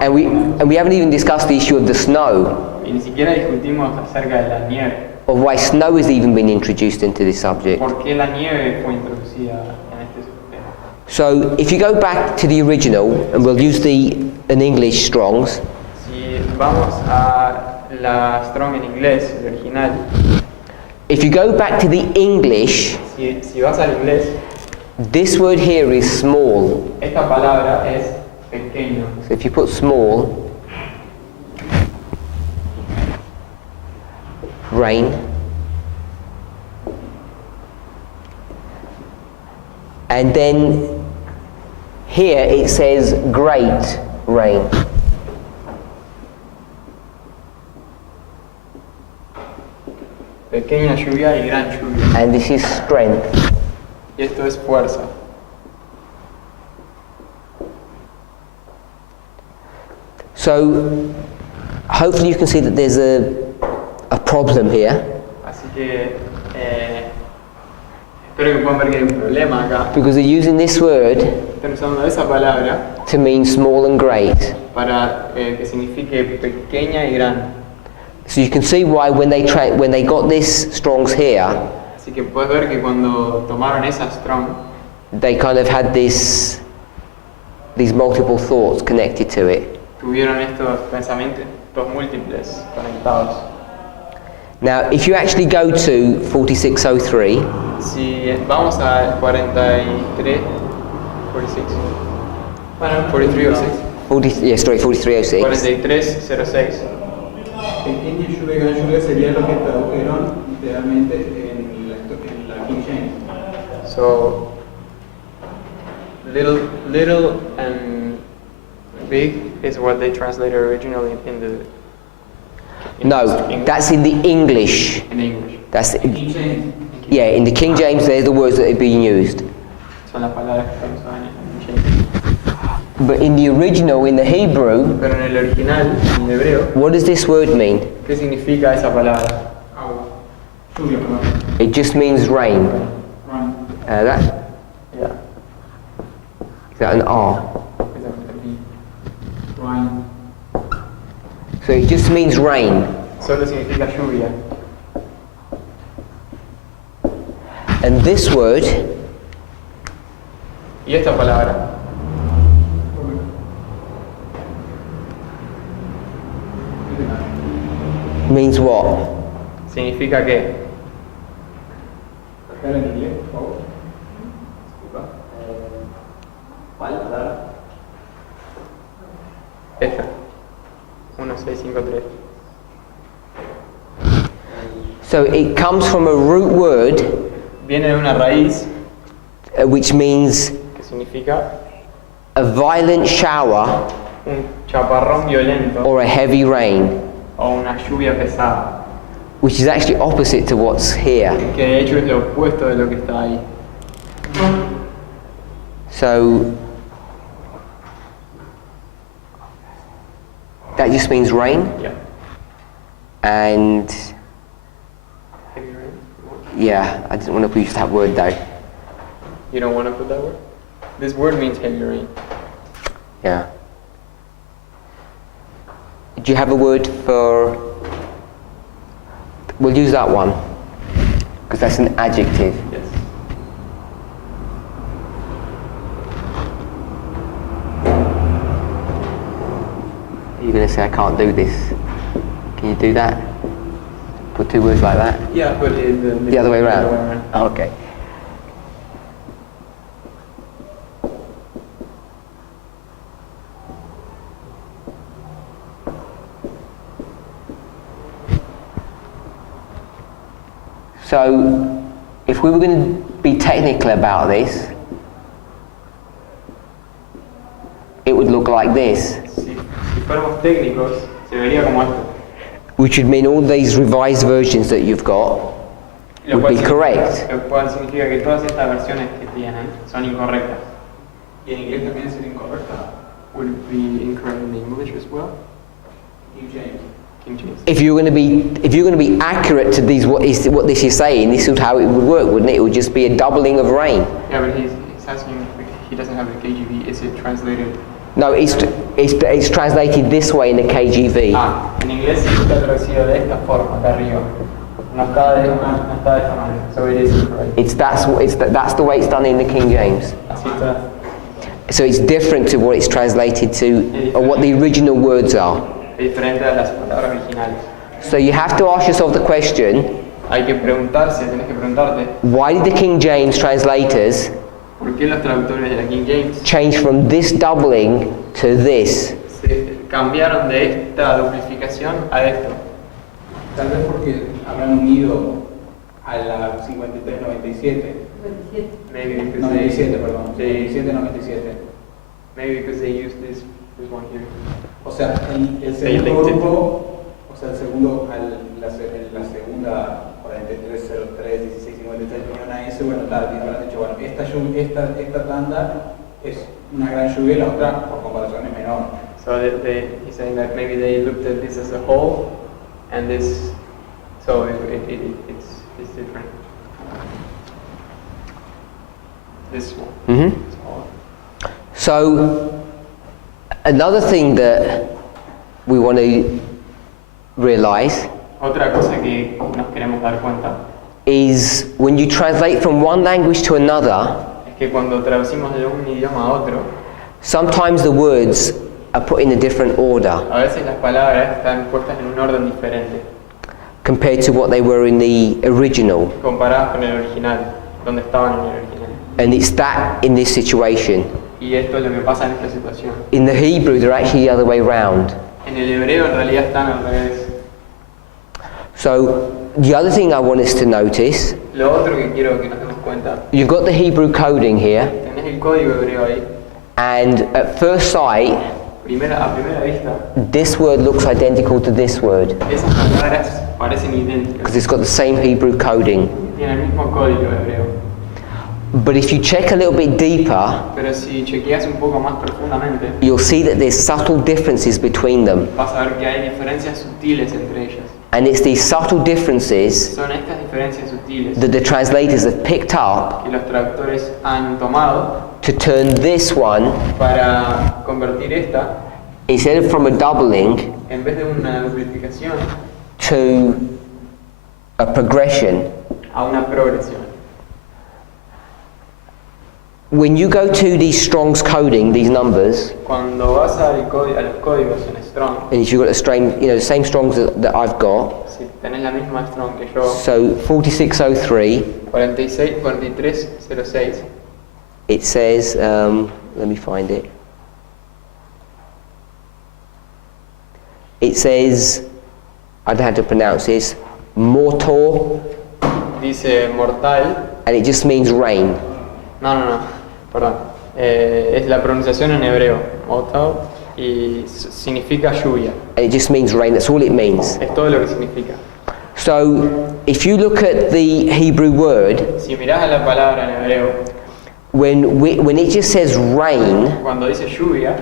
And we haven't even discussed the issue of the snow, Y ni siquiera discutimos acerca de la nieve. or why snow has even been introduced into this subject. ¿Por qué la nieve fue introducida en este tema? So if you go back to the original, and we'll use an English Strong's, Si vamos a la Strong en inglés, el original, if you go back to the English, si vas al inglés, this word here is small. esta palabra es pequeño. So if you put small, rain, and then here it says great rain. Pequeña lluvia y gran lluvia. And this is strength. Y esto es fuerza. So hopefully you can see that there's a problem here, Así que espero que puedan ver que hay un problema acá. because they're using this word Están usando esa palabra to mean small and great. para que signifique pequeña y gran. So you can see why when they got this Strong's here, Así que puedes ver que cuando tomaron esa Strong, they kind of had these multiple thoughts connected to it. tuvieron estos pensamientos múltiples conectados. Now, if you actually go to 4603, Si vamos a 43, 46, bueno, 4306, 4306, 4306. Pequeña lluvia y gran lluvia sería lo que tradujeron literalmente en la King James. So, little and big is what they translated originally in the no, that's in the English. in English. That's King James. yeah, in the King James, they're the words that are being used. Son las palabras que estamos usando en James. But in the original, in the Hebrew, Pero en el original, en hebreo, what does this word mean? ¿qué significa esa palabra? Agua. Lluvia, perdón. It just means rain. Rain. That Yeah. is that an R? Rain. So it just means rain. Solo significa lluvia. And this word Y esta palabra means what? significa que Acá en inglés, por favor. Disculpa. ¿Cuál palabra? esta. 1653. So it comes from a root word Viene de una raíz which means que significa a violent shower un chaparrón violento or a heavy rain, o una lluvia pesada, which is actually opposite to what's here. que de hecho es lo opuesto de lo que está ahí. So that just means rain, Yeah. and Heavy rain. yeah, I didn't want to use that word though. You don't want to put that word? This word means heavy rain. Yeah. Do you have a word for? We'll use that one because that's an adjective. Yes. You're going to say I can't do this. Can you do that? Put two words like that? Yeah, but The other way around? Oh, okay. So, if we were going to be technical about this, it would look like this, Si fuéramos técnicos, se vería como esto. which would mean all these revised versions that you've got Lo would be cual correct. Lo cual significa que todas estas versiones que tienen son incorrectas. Y en inglés también sería incorrecta. Would it be incorrect in English as well? King James. King James. If you're going to be accurate to these what this is saying, this is how it would work, wouldn't it? It would just be a doubling of rain. Yeah, but he's asking if he doesn't have the KJV. Is it translated? No, it's translated this way in the KJV. En inglés sí está traducido de esta forma, acá arriba. No está de esta manera. So it is incorrect. That's the way it's done in the King James. Así está. So it's different to what it's translated to, or what the original words are. Es diferente a las palabras originales. So you have to ask yourself the question, Hay que preguntarse, tienes que preguntarte, why did the King James translators ¿por qué los traductores de la King James change from this doubling to this? se cambiaron de esta duplicación a esto? Tal vez porque habrán unido a la 53-97. Maybe because 97, perdón. they 97-97. maybe because they used this one here. O sea, el segundo grupo, o sea, el segundo, la segunda 43-03-16-53 unión a ese, bueno, tal, y habrán dicho, bueno, esta tanda es una gran lluvia y la otra, por comparación, es menor. So he's saying that maybe they looked at this as a whole, and this, so it's different. This one. Mm-hmm. It's all. So another thing that we want to realize Otra cosa que nos queremos dar cuenta is when you translate from one language to another, es que cuando traducimos de un idioma a otro, sometimes the words are put in a different order a veces las palabras están puestas en un orden diferente, compared to what they were in the original. comparadas con el original, donde estaban en el original. And it's that in this situation. Y esto es lo que pasa en esta situación. In the Hebrew, they're actually the other way round. En el hebreo en realidad están al revés. So the other thing I want us to notice, Lo otro que quiero que nos demos cuenta, you've got the Hebrew coding here, tenés el código hebreo ahí. and at first sight, A primera vista, this word looks identical to this word esas palabras parecen idénticas. because it's got the same Hebrew coding. Tienen el mismo código hebreo. But if you check a little bit deeper, Pero si chequeas un poco más profundamente, you'll see that there's subtle differences between them. vas a ver que hay diferencias sutiles entre ellas. And it's these subtle differences Son estas diferencias sutiles that the translators have picked up que los traductores han tomado to turn this one, para convertir esta, instead of from a doubling, en vez de una duplicación, to a progression. a una progresión. When you go to these Strong's coding, these numbers, Cuando vas a los códigos en Strong, and if you've got the same Strongs that I've got, si tenés la misma Strong que yo, so 4603, 4306, it says, let me find it. It says, I don't know how to pronounce this, mortor, dice mortal. and it just means rain. No, perdón. Es la pronunciación en hebreo, mortal, y significa lluvia. And it just means rain, that's all it means. Es todo lo que significa. So, if you look at the Hebrew word, Si mirás a la palabra en hebreo, when it just says rain, cuando dice lluvia,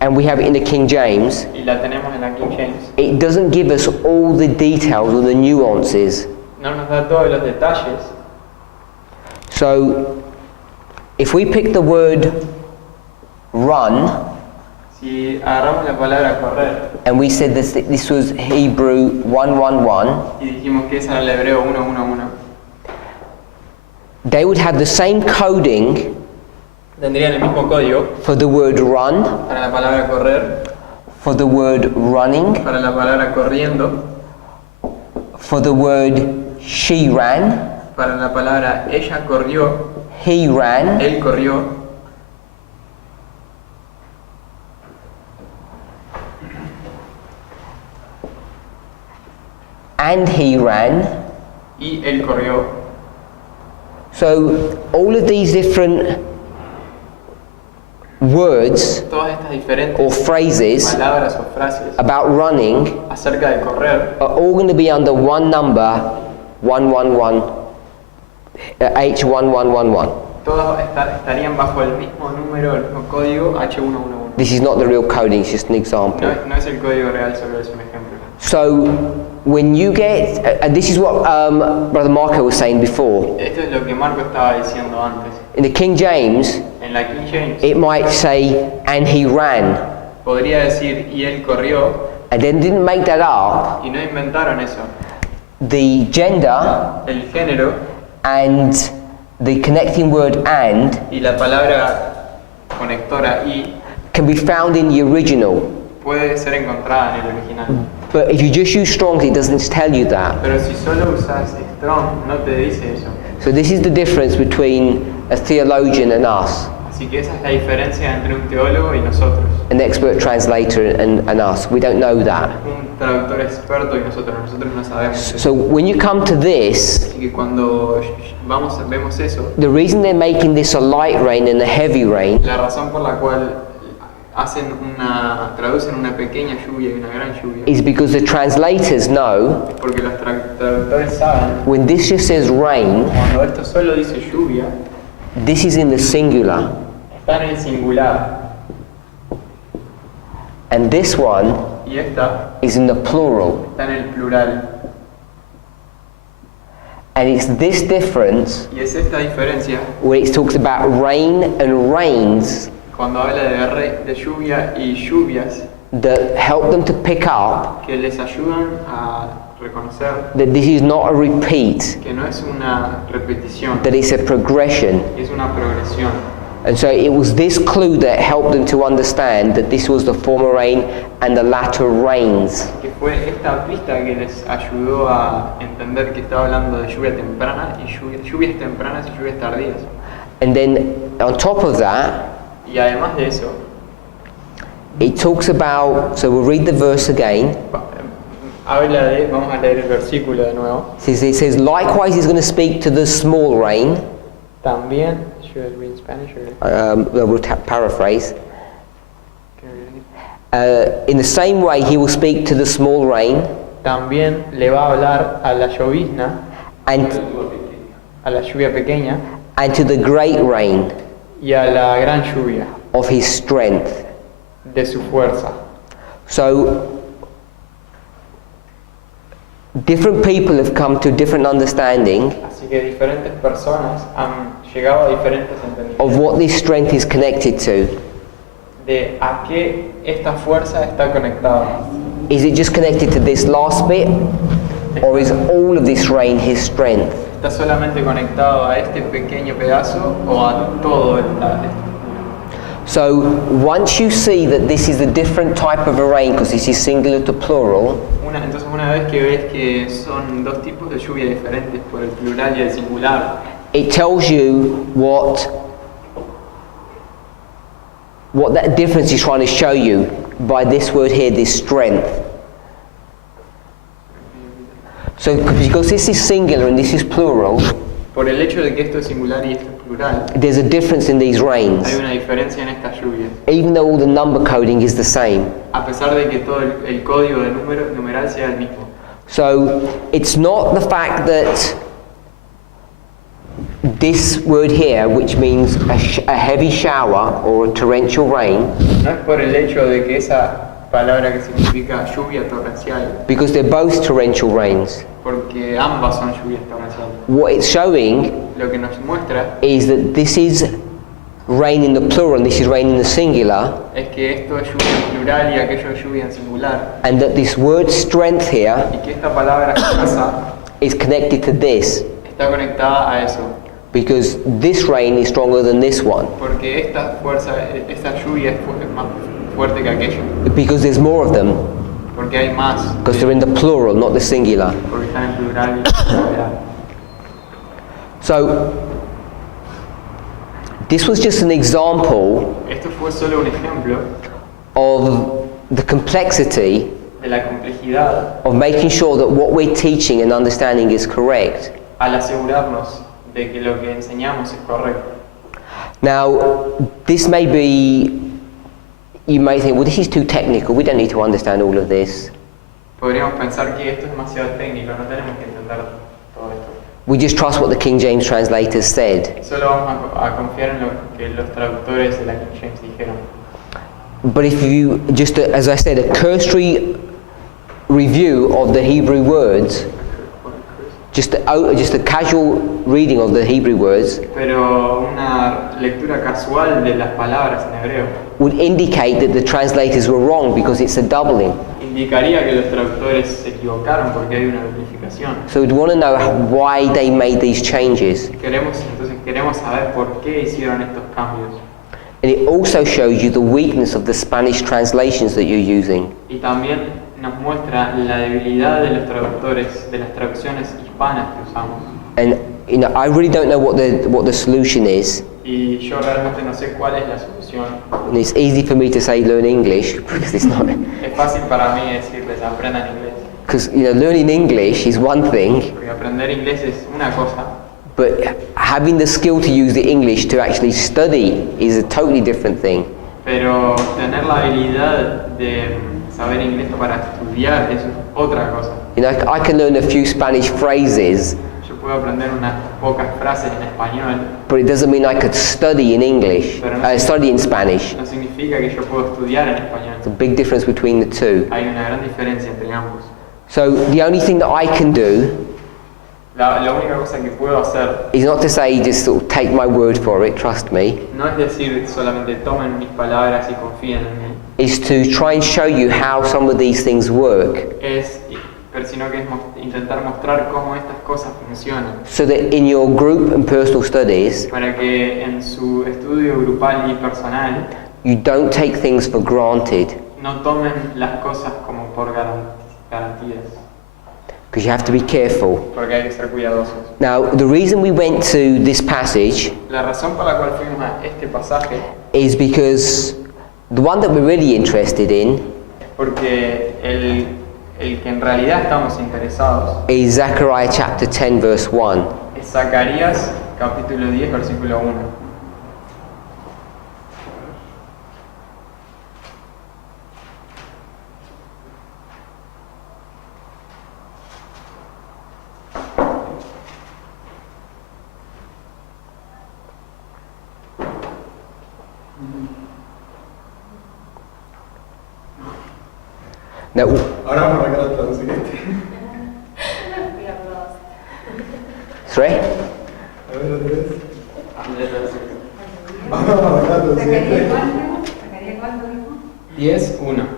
and we have it in the King James, y la tenemos en la King James, it doesn't give us all the details or the nuances. no nos da todos los detalles. So, if we pick the word run, Si agarramos la palabra correr and we said this was Hebrew 111, y dijimos que esa era el hebreo 111, they would have the same coding tendrían el mismo código for the word run, para la palabra correr, for the word running, para la palabra corriendo, for the word she ran, para la palabra ella corrió, he ran, él corrió, and he ran. y él corrió. So all of these different words Todas estas diferentes or phrases palabras o frases about running acerca de correr are all going to be under one number, 111, H1111. todas estarían bajo el mismo número, el mismo código H111. This is not the real coding, it's just an example. No es el código real, solo es un ejemplo. So when you get, and this is what Brother Marco was saying before, Esto es lo que Marco estaba diciendo antes. in the King James, En la King James it might say, and he ran, podría decir y él corrió, and then didn't make that up. y no inventaron eso. The gender El género and the connecting word and y la palabra conectora y can be found in the original. puede ser encontrada en el original. But if you just use Strong's, it doesn't tell you that. Pero si solo usas Strong, no te dice eso. So this is the difference between a theologian and us, Así que esa es la diferencia entre un teólogo y nosotros. an expert translator and us. We don't know that. Un traductor experto y nosotros no sabemos eso. So when you come to this, Así que cuando vemos eso, the reason they're making this a light rain and a heavy rain la razón por la cual traducen una pequeña lluvia y una gran lluvia, is because the translators know es porque los traductores saben, when this just says rain, cuando esto solo dice lluvia, this is in the singular, está en el singular, and this one y esta is in the plural. está en el plural. And it's this difference Y es esta diferencia where it talks about rain and rains cuando habla de lluvia y lluvias that help them to pick up que les ayudan a reconocer that this is not a repeat, que no es una repetición, that it's a progression. es una progresión. And so it was this clue that helped them to understand that this was the former rain and the latter rains. Que fue esta pista que les ayudó a entender que estaba hablando de lluvia temprana y lluvias tempranas y lluvias tardías. And then on top of that, Y además de eso, it talks about, so we'll read the verse again. vamos a leer el versículo de nuevo. It says, likewise he's going to speak to the small rain. También, should I read in Spanish or? We'll paraphrase. Can I read it? In the same way he will speak to the small rain También le va a hablar a la llovizna, and a la lluvia pequeña, and to the great rain y a la gran lluvia of his strength. de su fuerza. So, different people have come to different understanding Así que diferentes personas han llegado a diferentes entendimientos of what this strength is connected to. de a qué esta fuerza está conectada. Is it just connected to this last bit, or is all of this rain his strength? ¿Está solamente conectado a este pequeño pedazo o a todo So once you see that this is a different type of a rain, because this is singular to plural, Entonces una vez que ves que son dos tipos de lluvia diferentes por el plural y el singular, it tells you what that difference is trying to show you by this word here, this strength. So because this is singular and this is plural, por el hecho de que esto es singular y esto es plural, there's a difference in these rains, hay una diferencia en estas lluvias. even though all the number coding is the same. A pesar de que todo el código de numeral sea el mismo. So it's not the fact that this word here, which means a heavy shower or a torrential rain, No es por el hecho de que esa palabra que significa lluvia torrencial, because they're both torrential rains. porque ambas son lluvias torrenciales. What it's showing Lo que nos muestra is that this is rain in the plural and this is rain in the singular, es que esto es lluvia en plural y aquello es lluvia en singular, and that this word strength here y que esta palabra fuerza is connected to this, está conectada a eso, because this rain is stronger than this one, porque esta lluvia es más fuerte que aquello, because there's more of them, porque hay más, because they're in the plural, not the singular. porque están en plural y singular. So this was just an example Esto fue solo un ejemplo of the complexity de la complejidad of making sure that what we're teaching and understanding is correct. al asegurarnos de que lo que enseñamos es correcto. Now, this may be, you may think, well, this is too technical, we don't need to understand all of this. Podríamos pensar que esto es demasiado técnico, no tenemos que entender todo esto. We just trust what the King James translators said. Solo vamos a confiar en lo que los traductores de la King James dijeron. But if you, just as I said, a cursory review of the Hebrew words, just a casual reading of the Hebrew words, Pero una lectura casual de las palabras en hebreo would indicate that the translators were wrong because it's a doubling. indicaría que los traductores se equivocaron porque hay una duplicación. So we'd want to know why they made these changes. Entonces queremos saber por qué hicieron estos cambios. And it also shows you the weakness of the Spanish translations that you're using. Y también nos muestra la debilidad de los traductores, de las traducciones hispanas que usamos. And you know, I really don't know what the solution is. Y yo realmente no sé cuál es la solución. And it's easy for me to say learn English because it's not. Es fácil para mí decirles aprendan inglés, Because learning English is one thing, porque aprender inglés es una cosa, but having the skill to use the English to actually study is a totally different thing. pero tener la habilidad de saber inglés para estudiar eso es otra cosa. You know, I can learn a few Spanish phrases, Yo puedo aprender unas pocas frases en español, but it doesn't mean I could study in English, study in Spanish. no significa que yo puedo estudiar en español. There's a big difference between the two. Hay una gran diferencia entre ambos. So the only thing that I can do La única cosa que puedo hacer is not to say just sort of take my word for it, trust me, no es decir solamente tomen mis palabras y confíen en mí, is to try and show you how some of these things work, sino que es intentar mostrar cómo estas cosas funcionan, so that in your group and personal studies para que en su estudio grupal y personal you don't take things for granted, no tomen las cosas como por garantías, because you have to be careful. porque hay que ser cuidadosos. Now, the reason we went to this passage La razón por la cual fuimos a este pasaje is because the one that we're really interested in es porque el que en realidad estamos interesados is Zechariah chapter 10 verse 1. es Zacarías capítulo 10 versículo 1. No, Ahora vamos a arrancar a traducir este. We are lost. 3. A ver, otra vez. Andrés traduce. Vamos a arrancar a traducir ¿Sacaría este. cuánto? ¿Sacaría cuánto dijo? 10, 1.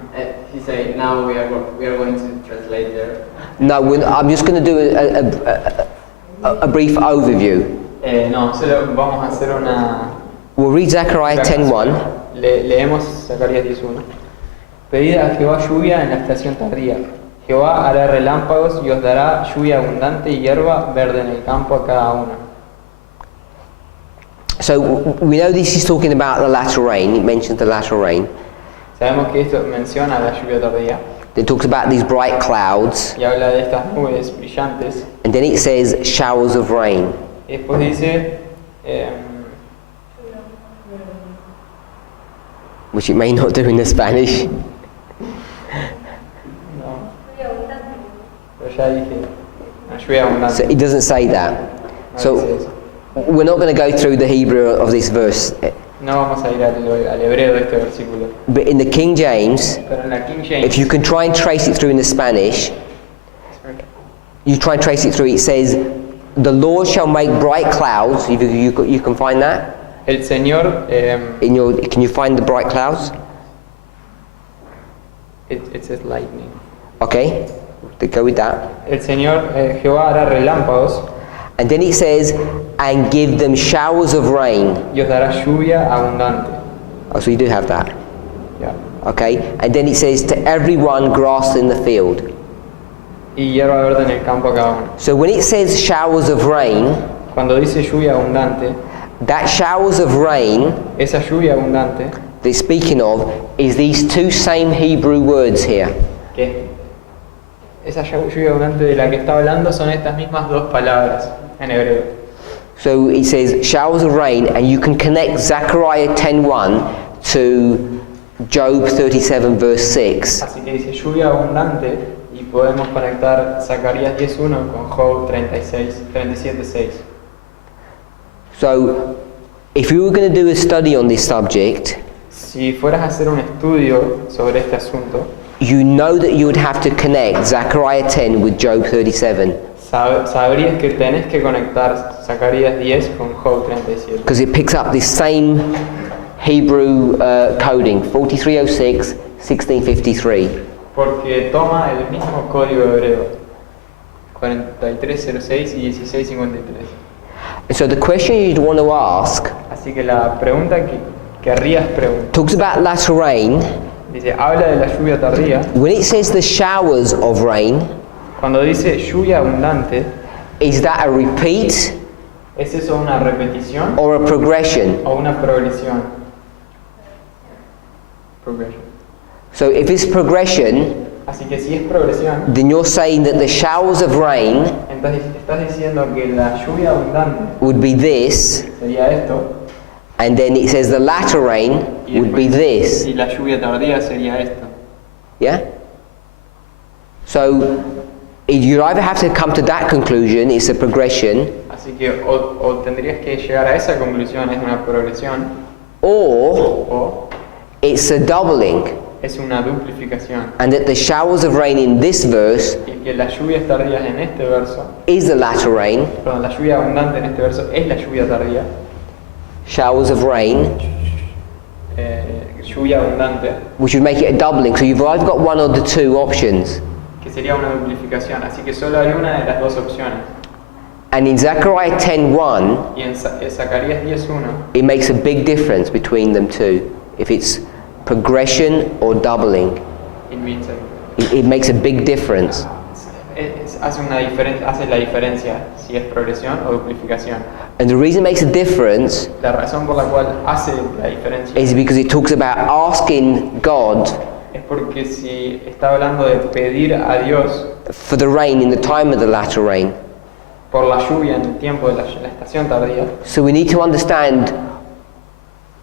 He said, now we are going to translate there. No, I'm just going to do a brief overview. No, solo vamos a hacer una... We'll read Zechariah 10:1. Leemos Zacarías 10:1. Pedid a Jehová lluvia en la estación tardía. Jehová hará relámpagos y os dará lluvia abundante y hierba verde en el campo a cada uno. So we know this is talking about the latter rain. It mentions the latter rain. Sabemos que esto menciona la lluvia tardía It talks about these bright clouds, y habla de estas nubes brillantes. and then it says showers of rain. Y después dice, Which it may not do in the Spanish. no, pero ya dije, una lluvia So abundante. it doesn't say that. No dice So eso. we're not going to go through the Hebrew of this verse. No vamos a ir al hebreo de este versículo. But in the King James, Pero en la King James, if you can try and trace it through in the Spanish, you try and trace it through, it says, the Lord shall make bright clouds. You can find that? el Señor, Can you find the bright clouds? it says lightning. Okay, go with that. El Señor Jehová hará relámpagos And then it says, and give them showers of rain. y os dará lluvia abundante. Oh, so you do have that. Ya. Okay, and then it says, to everyone grass in the field. Y hierba verde en el campo a cada uno. So when it says showers of rain, Cuando dice lluvia abundante, that showers of rain esa lluvia abundante, that it's speaking of is these two same Hebrew words here. que esa lluvia abundante de la que está hablando son estas mismas dos palabras en hebreo. So it says showers of rain, and you can connect Zechariah 10:1 to Job 37 verse 6. Así que dice lluvia abundante y podemos conectar Zacarías 10.1 con Job 37.6. So if you were going to do a study on this subject, Si fueras a hacer un estudio sobre este asunto, you know that you would have to connect Zechariah 10 with Job 37, sabrías que tenés que conectar Zacarías 10 con Job 37. because it picks up this same Hebrew coding, 4306, 1653. Porque toma el mismo código hebreo, 4306 y 1653. And so the question you'd want to ask Así que la pregunta que querrías preguntar, talks about latter rain. dice, habla de la lluvia tardía. When it says the showers of rain, Cuando dice lluvia abundante, is that a repeat ¿es eso una repetición or a progression? o una progresión? Progression. So if it's progression, Así que si es progresión, then you're saying that the showers of rain entonces estás diciendo que la lluvia abundante would be this, sería esto and then it says the latter rain y, would be this. y la lluvia tardía sería esto. Yeah? So you either have to come to that conclusion, it's a progression, Así que o tendrías que llegar a esa conclusión, es una progresión, or o it's a doubling, es una duplificación. and that the showers of rain in this verse Y que las lluvias tardías en este verso, is the latter rain, perdón, la lluvia abundante en este verso es la lluvia tardía, showers of rain, lluvia abundante, which would make it a doubling. So you've either got one of the two options. que sería una duplificación. Así que solo hay una de las dos opciones. And in Zechariah 10:1, Y en Zacarías 10.1 it makes a big difference between them two. If it's progression or doubling, it means it makes a big difference. hace la diferencia si es progresión o duplificación. And the reason it makes a difference La razón por la cual hace la diferencia is because it talks about asking God es porque si está hablando de pedir a Dios for the rain in the time of the latter rain. por la lluvia en el tiempo de la estación tardía. So we need to understand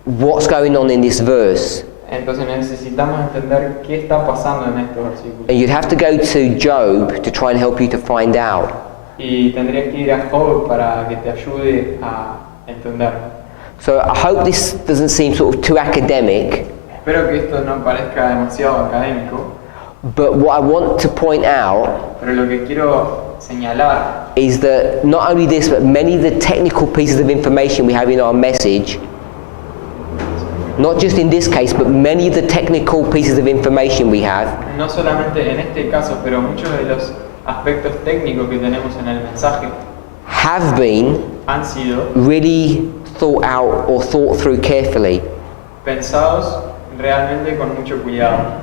what's going on in this verse. Entonces necesitamos entender qué está pasando en estos versículos. And you'd have to go to Job to try and help you to find out. Y tendrías que ir a Job para que te ayude a entender. So I hope this doesn't seem sort of too academic. Espero que esto no parezca demasiado académico. But what I want to point out Pero lo que quiero señalar is that not only this, but many of the technical pieces of information we have in our message, not just in this case, but many of the technical pieces of information we have, no solamente en este caso, pero muchos de los aspectos técnicos que tenemos en el mensaje have been han sido really thought out or thought through carefully. pensados realmente con mucho cuidado.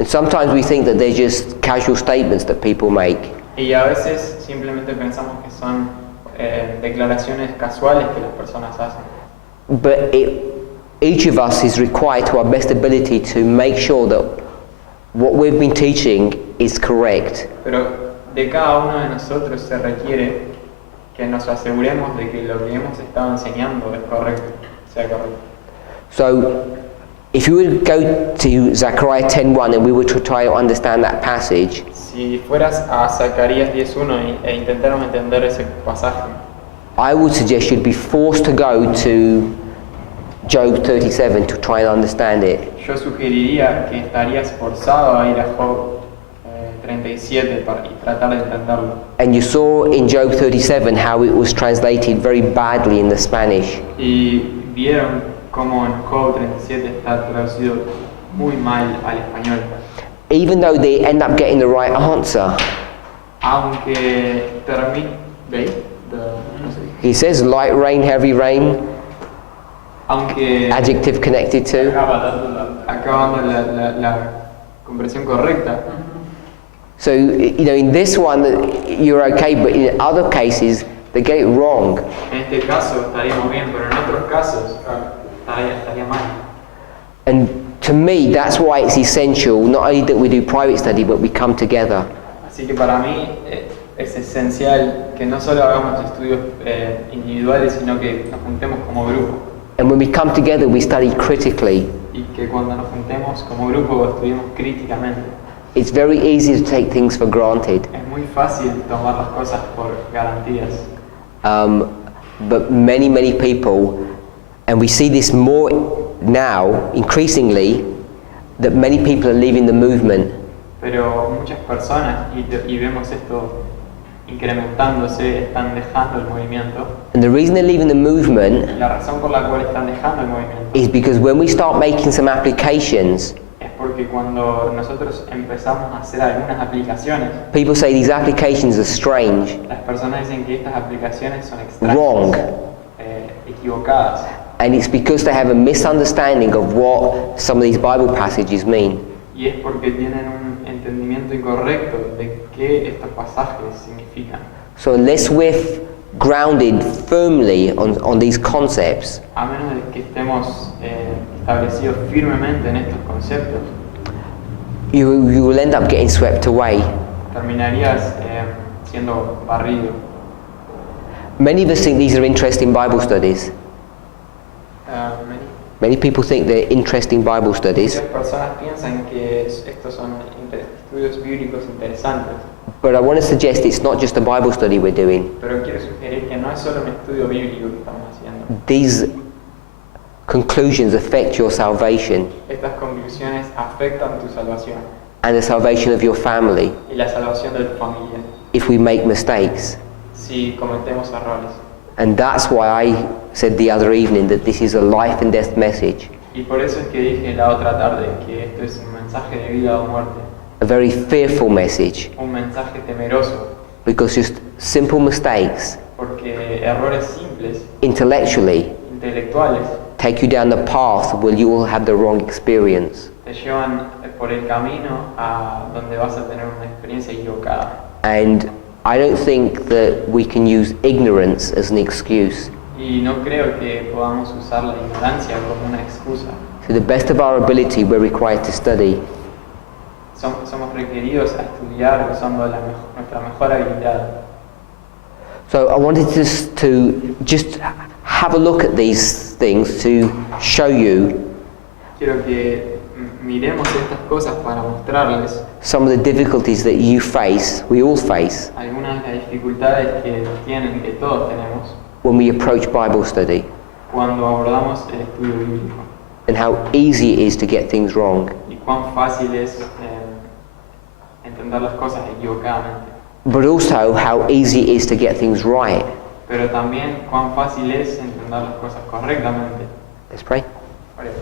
And sometimes we think that they're just casual statements that people make. Y a veces simplemente pensamos que son declaraciones casuales que las personas hacen. But each of us is required to our best ability to make sure that what we've been teaching is correct. Pero de cada uno de nosotros se requiere que nos aseguremos de que lo que hemos estado enseñando es correcto, sea correcto. So, if you would go to Zechariah 10:1 and we were to try to understand that passage, Si fueras a Zacarías 10:1 e intentáramos entender ese pasaje, I would suggest you'd be forced to go to Job 37 to try and understand it. yo sugeriría que estarías forzado a ir a Job 37 y tratar de entenderlo. And you saw in Job 37 how it was translated very badly in the Spanish. Y vieron cómo en Job 37 está traducido muy mal al español. Even though they end up getting the right answer, Aunque termine, he says light rain, heavy rain, aunque adjective connected to. acabando la conversión correcta. So, you know, in this one, you're okay, but in other cases, they get it wrong. En este caso estaríamos bien, pero en otros casos estaría mal. And to me, that's why it's essential, not only that we do private study, but we come together. Así que para mí es esencial que no solo hagamos estudios individuales, sino que nos juntemos como grupo. And when we come together, we study critically. Y que cuando nos juntemos como grupo estudiemos críticamente. It's very easy to take things for granted. Es muy fácil tomar las cosas por garantías. But many people, and we see this more now, increasingly, that many people are leaving the movement. Pero muchas personas, y vemos esto incrementándose, están dejando el movimiento. And the reason they're leaving the movement La razón por la cual están dejando el movimiento is because when we start making some applications, es porque cuando nosotros empezamos a hacer algunas aplicaciones, people say these applications are strange, las personas dicen que estas aplicaciones son extrañas, wrong. Equivocadas. And it's because they have a misunderstanding of what some of these Bible passages mean. Y es porque tienen un entendimiento incorrecto de qué estos pasajes significan. So unless we're grounded firmly on these concepts, A menos de que estemos establecidos firmemente en estos conceptos, you will end up getting swept away. terminarías siendo barrido. Many of us think these are interesting Bible studies. Many people think they're interesting Bible studies. Muchas personas piensan que estos son estudios bíblicos interesantes, But I want to suggest it's not just a Bible study we're doing. pero quiero sugerir que no es solo un estudio bíblico que estamos haciendo. These conclusions affect your salvation Estas conclusiones afectan tu salvación and the salvation of your family y la salvación de tu familia if we make mistakes. si cometemos errores. And that's why I said the other evening that this is a life and death message. Y por eso es que dije la otra tarde que esto es un mensaje de vida o muerte, A very fearful message, un mensaje temeroso, because just simple mistakes, porque errores simples, intellectually, intelectuales, take you down the path where you will have the wrong experience. te llevan por el camino a donde vas a tener una experiencia equivocada. And I don't think that we can use ignorance as an excuse. Y no creo que podamos usar la ignorancia como una excusa. To the best of our ability, we're required to study. Somos requeridos a estudiar usando nuestra mejor habilidad. So I wanted to just have a look at these things to show you Quiero que miremos estas cosas para mostrarles some of the difficulties that you face, we all face, algunas de las dificultades que todos tenemos when we approach Bible study, cuando abordamos el estudio bíblico and how easy it is to get things wrong. y cuán fácil es entender las cosas equivocadamente. but also how easy it is to get things right. Pero también cuán fácil es entender las cosas correctamente. Let's pray. Oremos.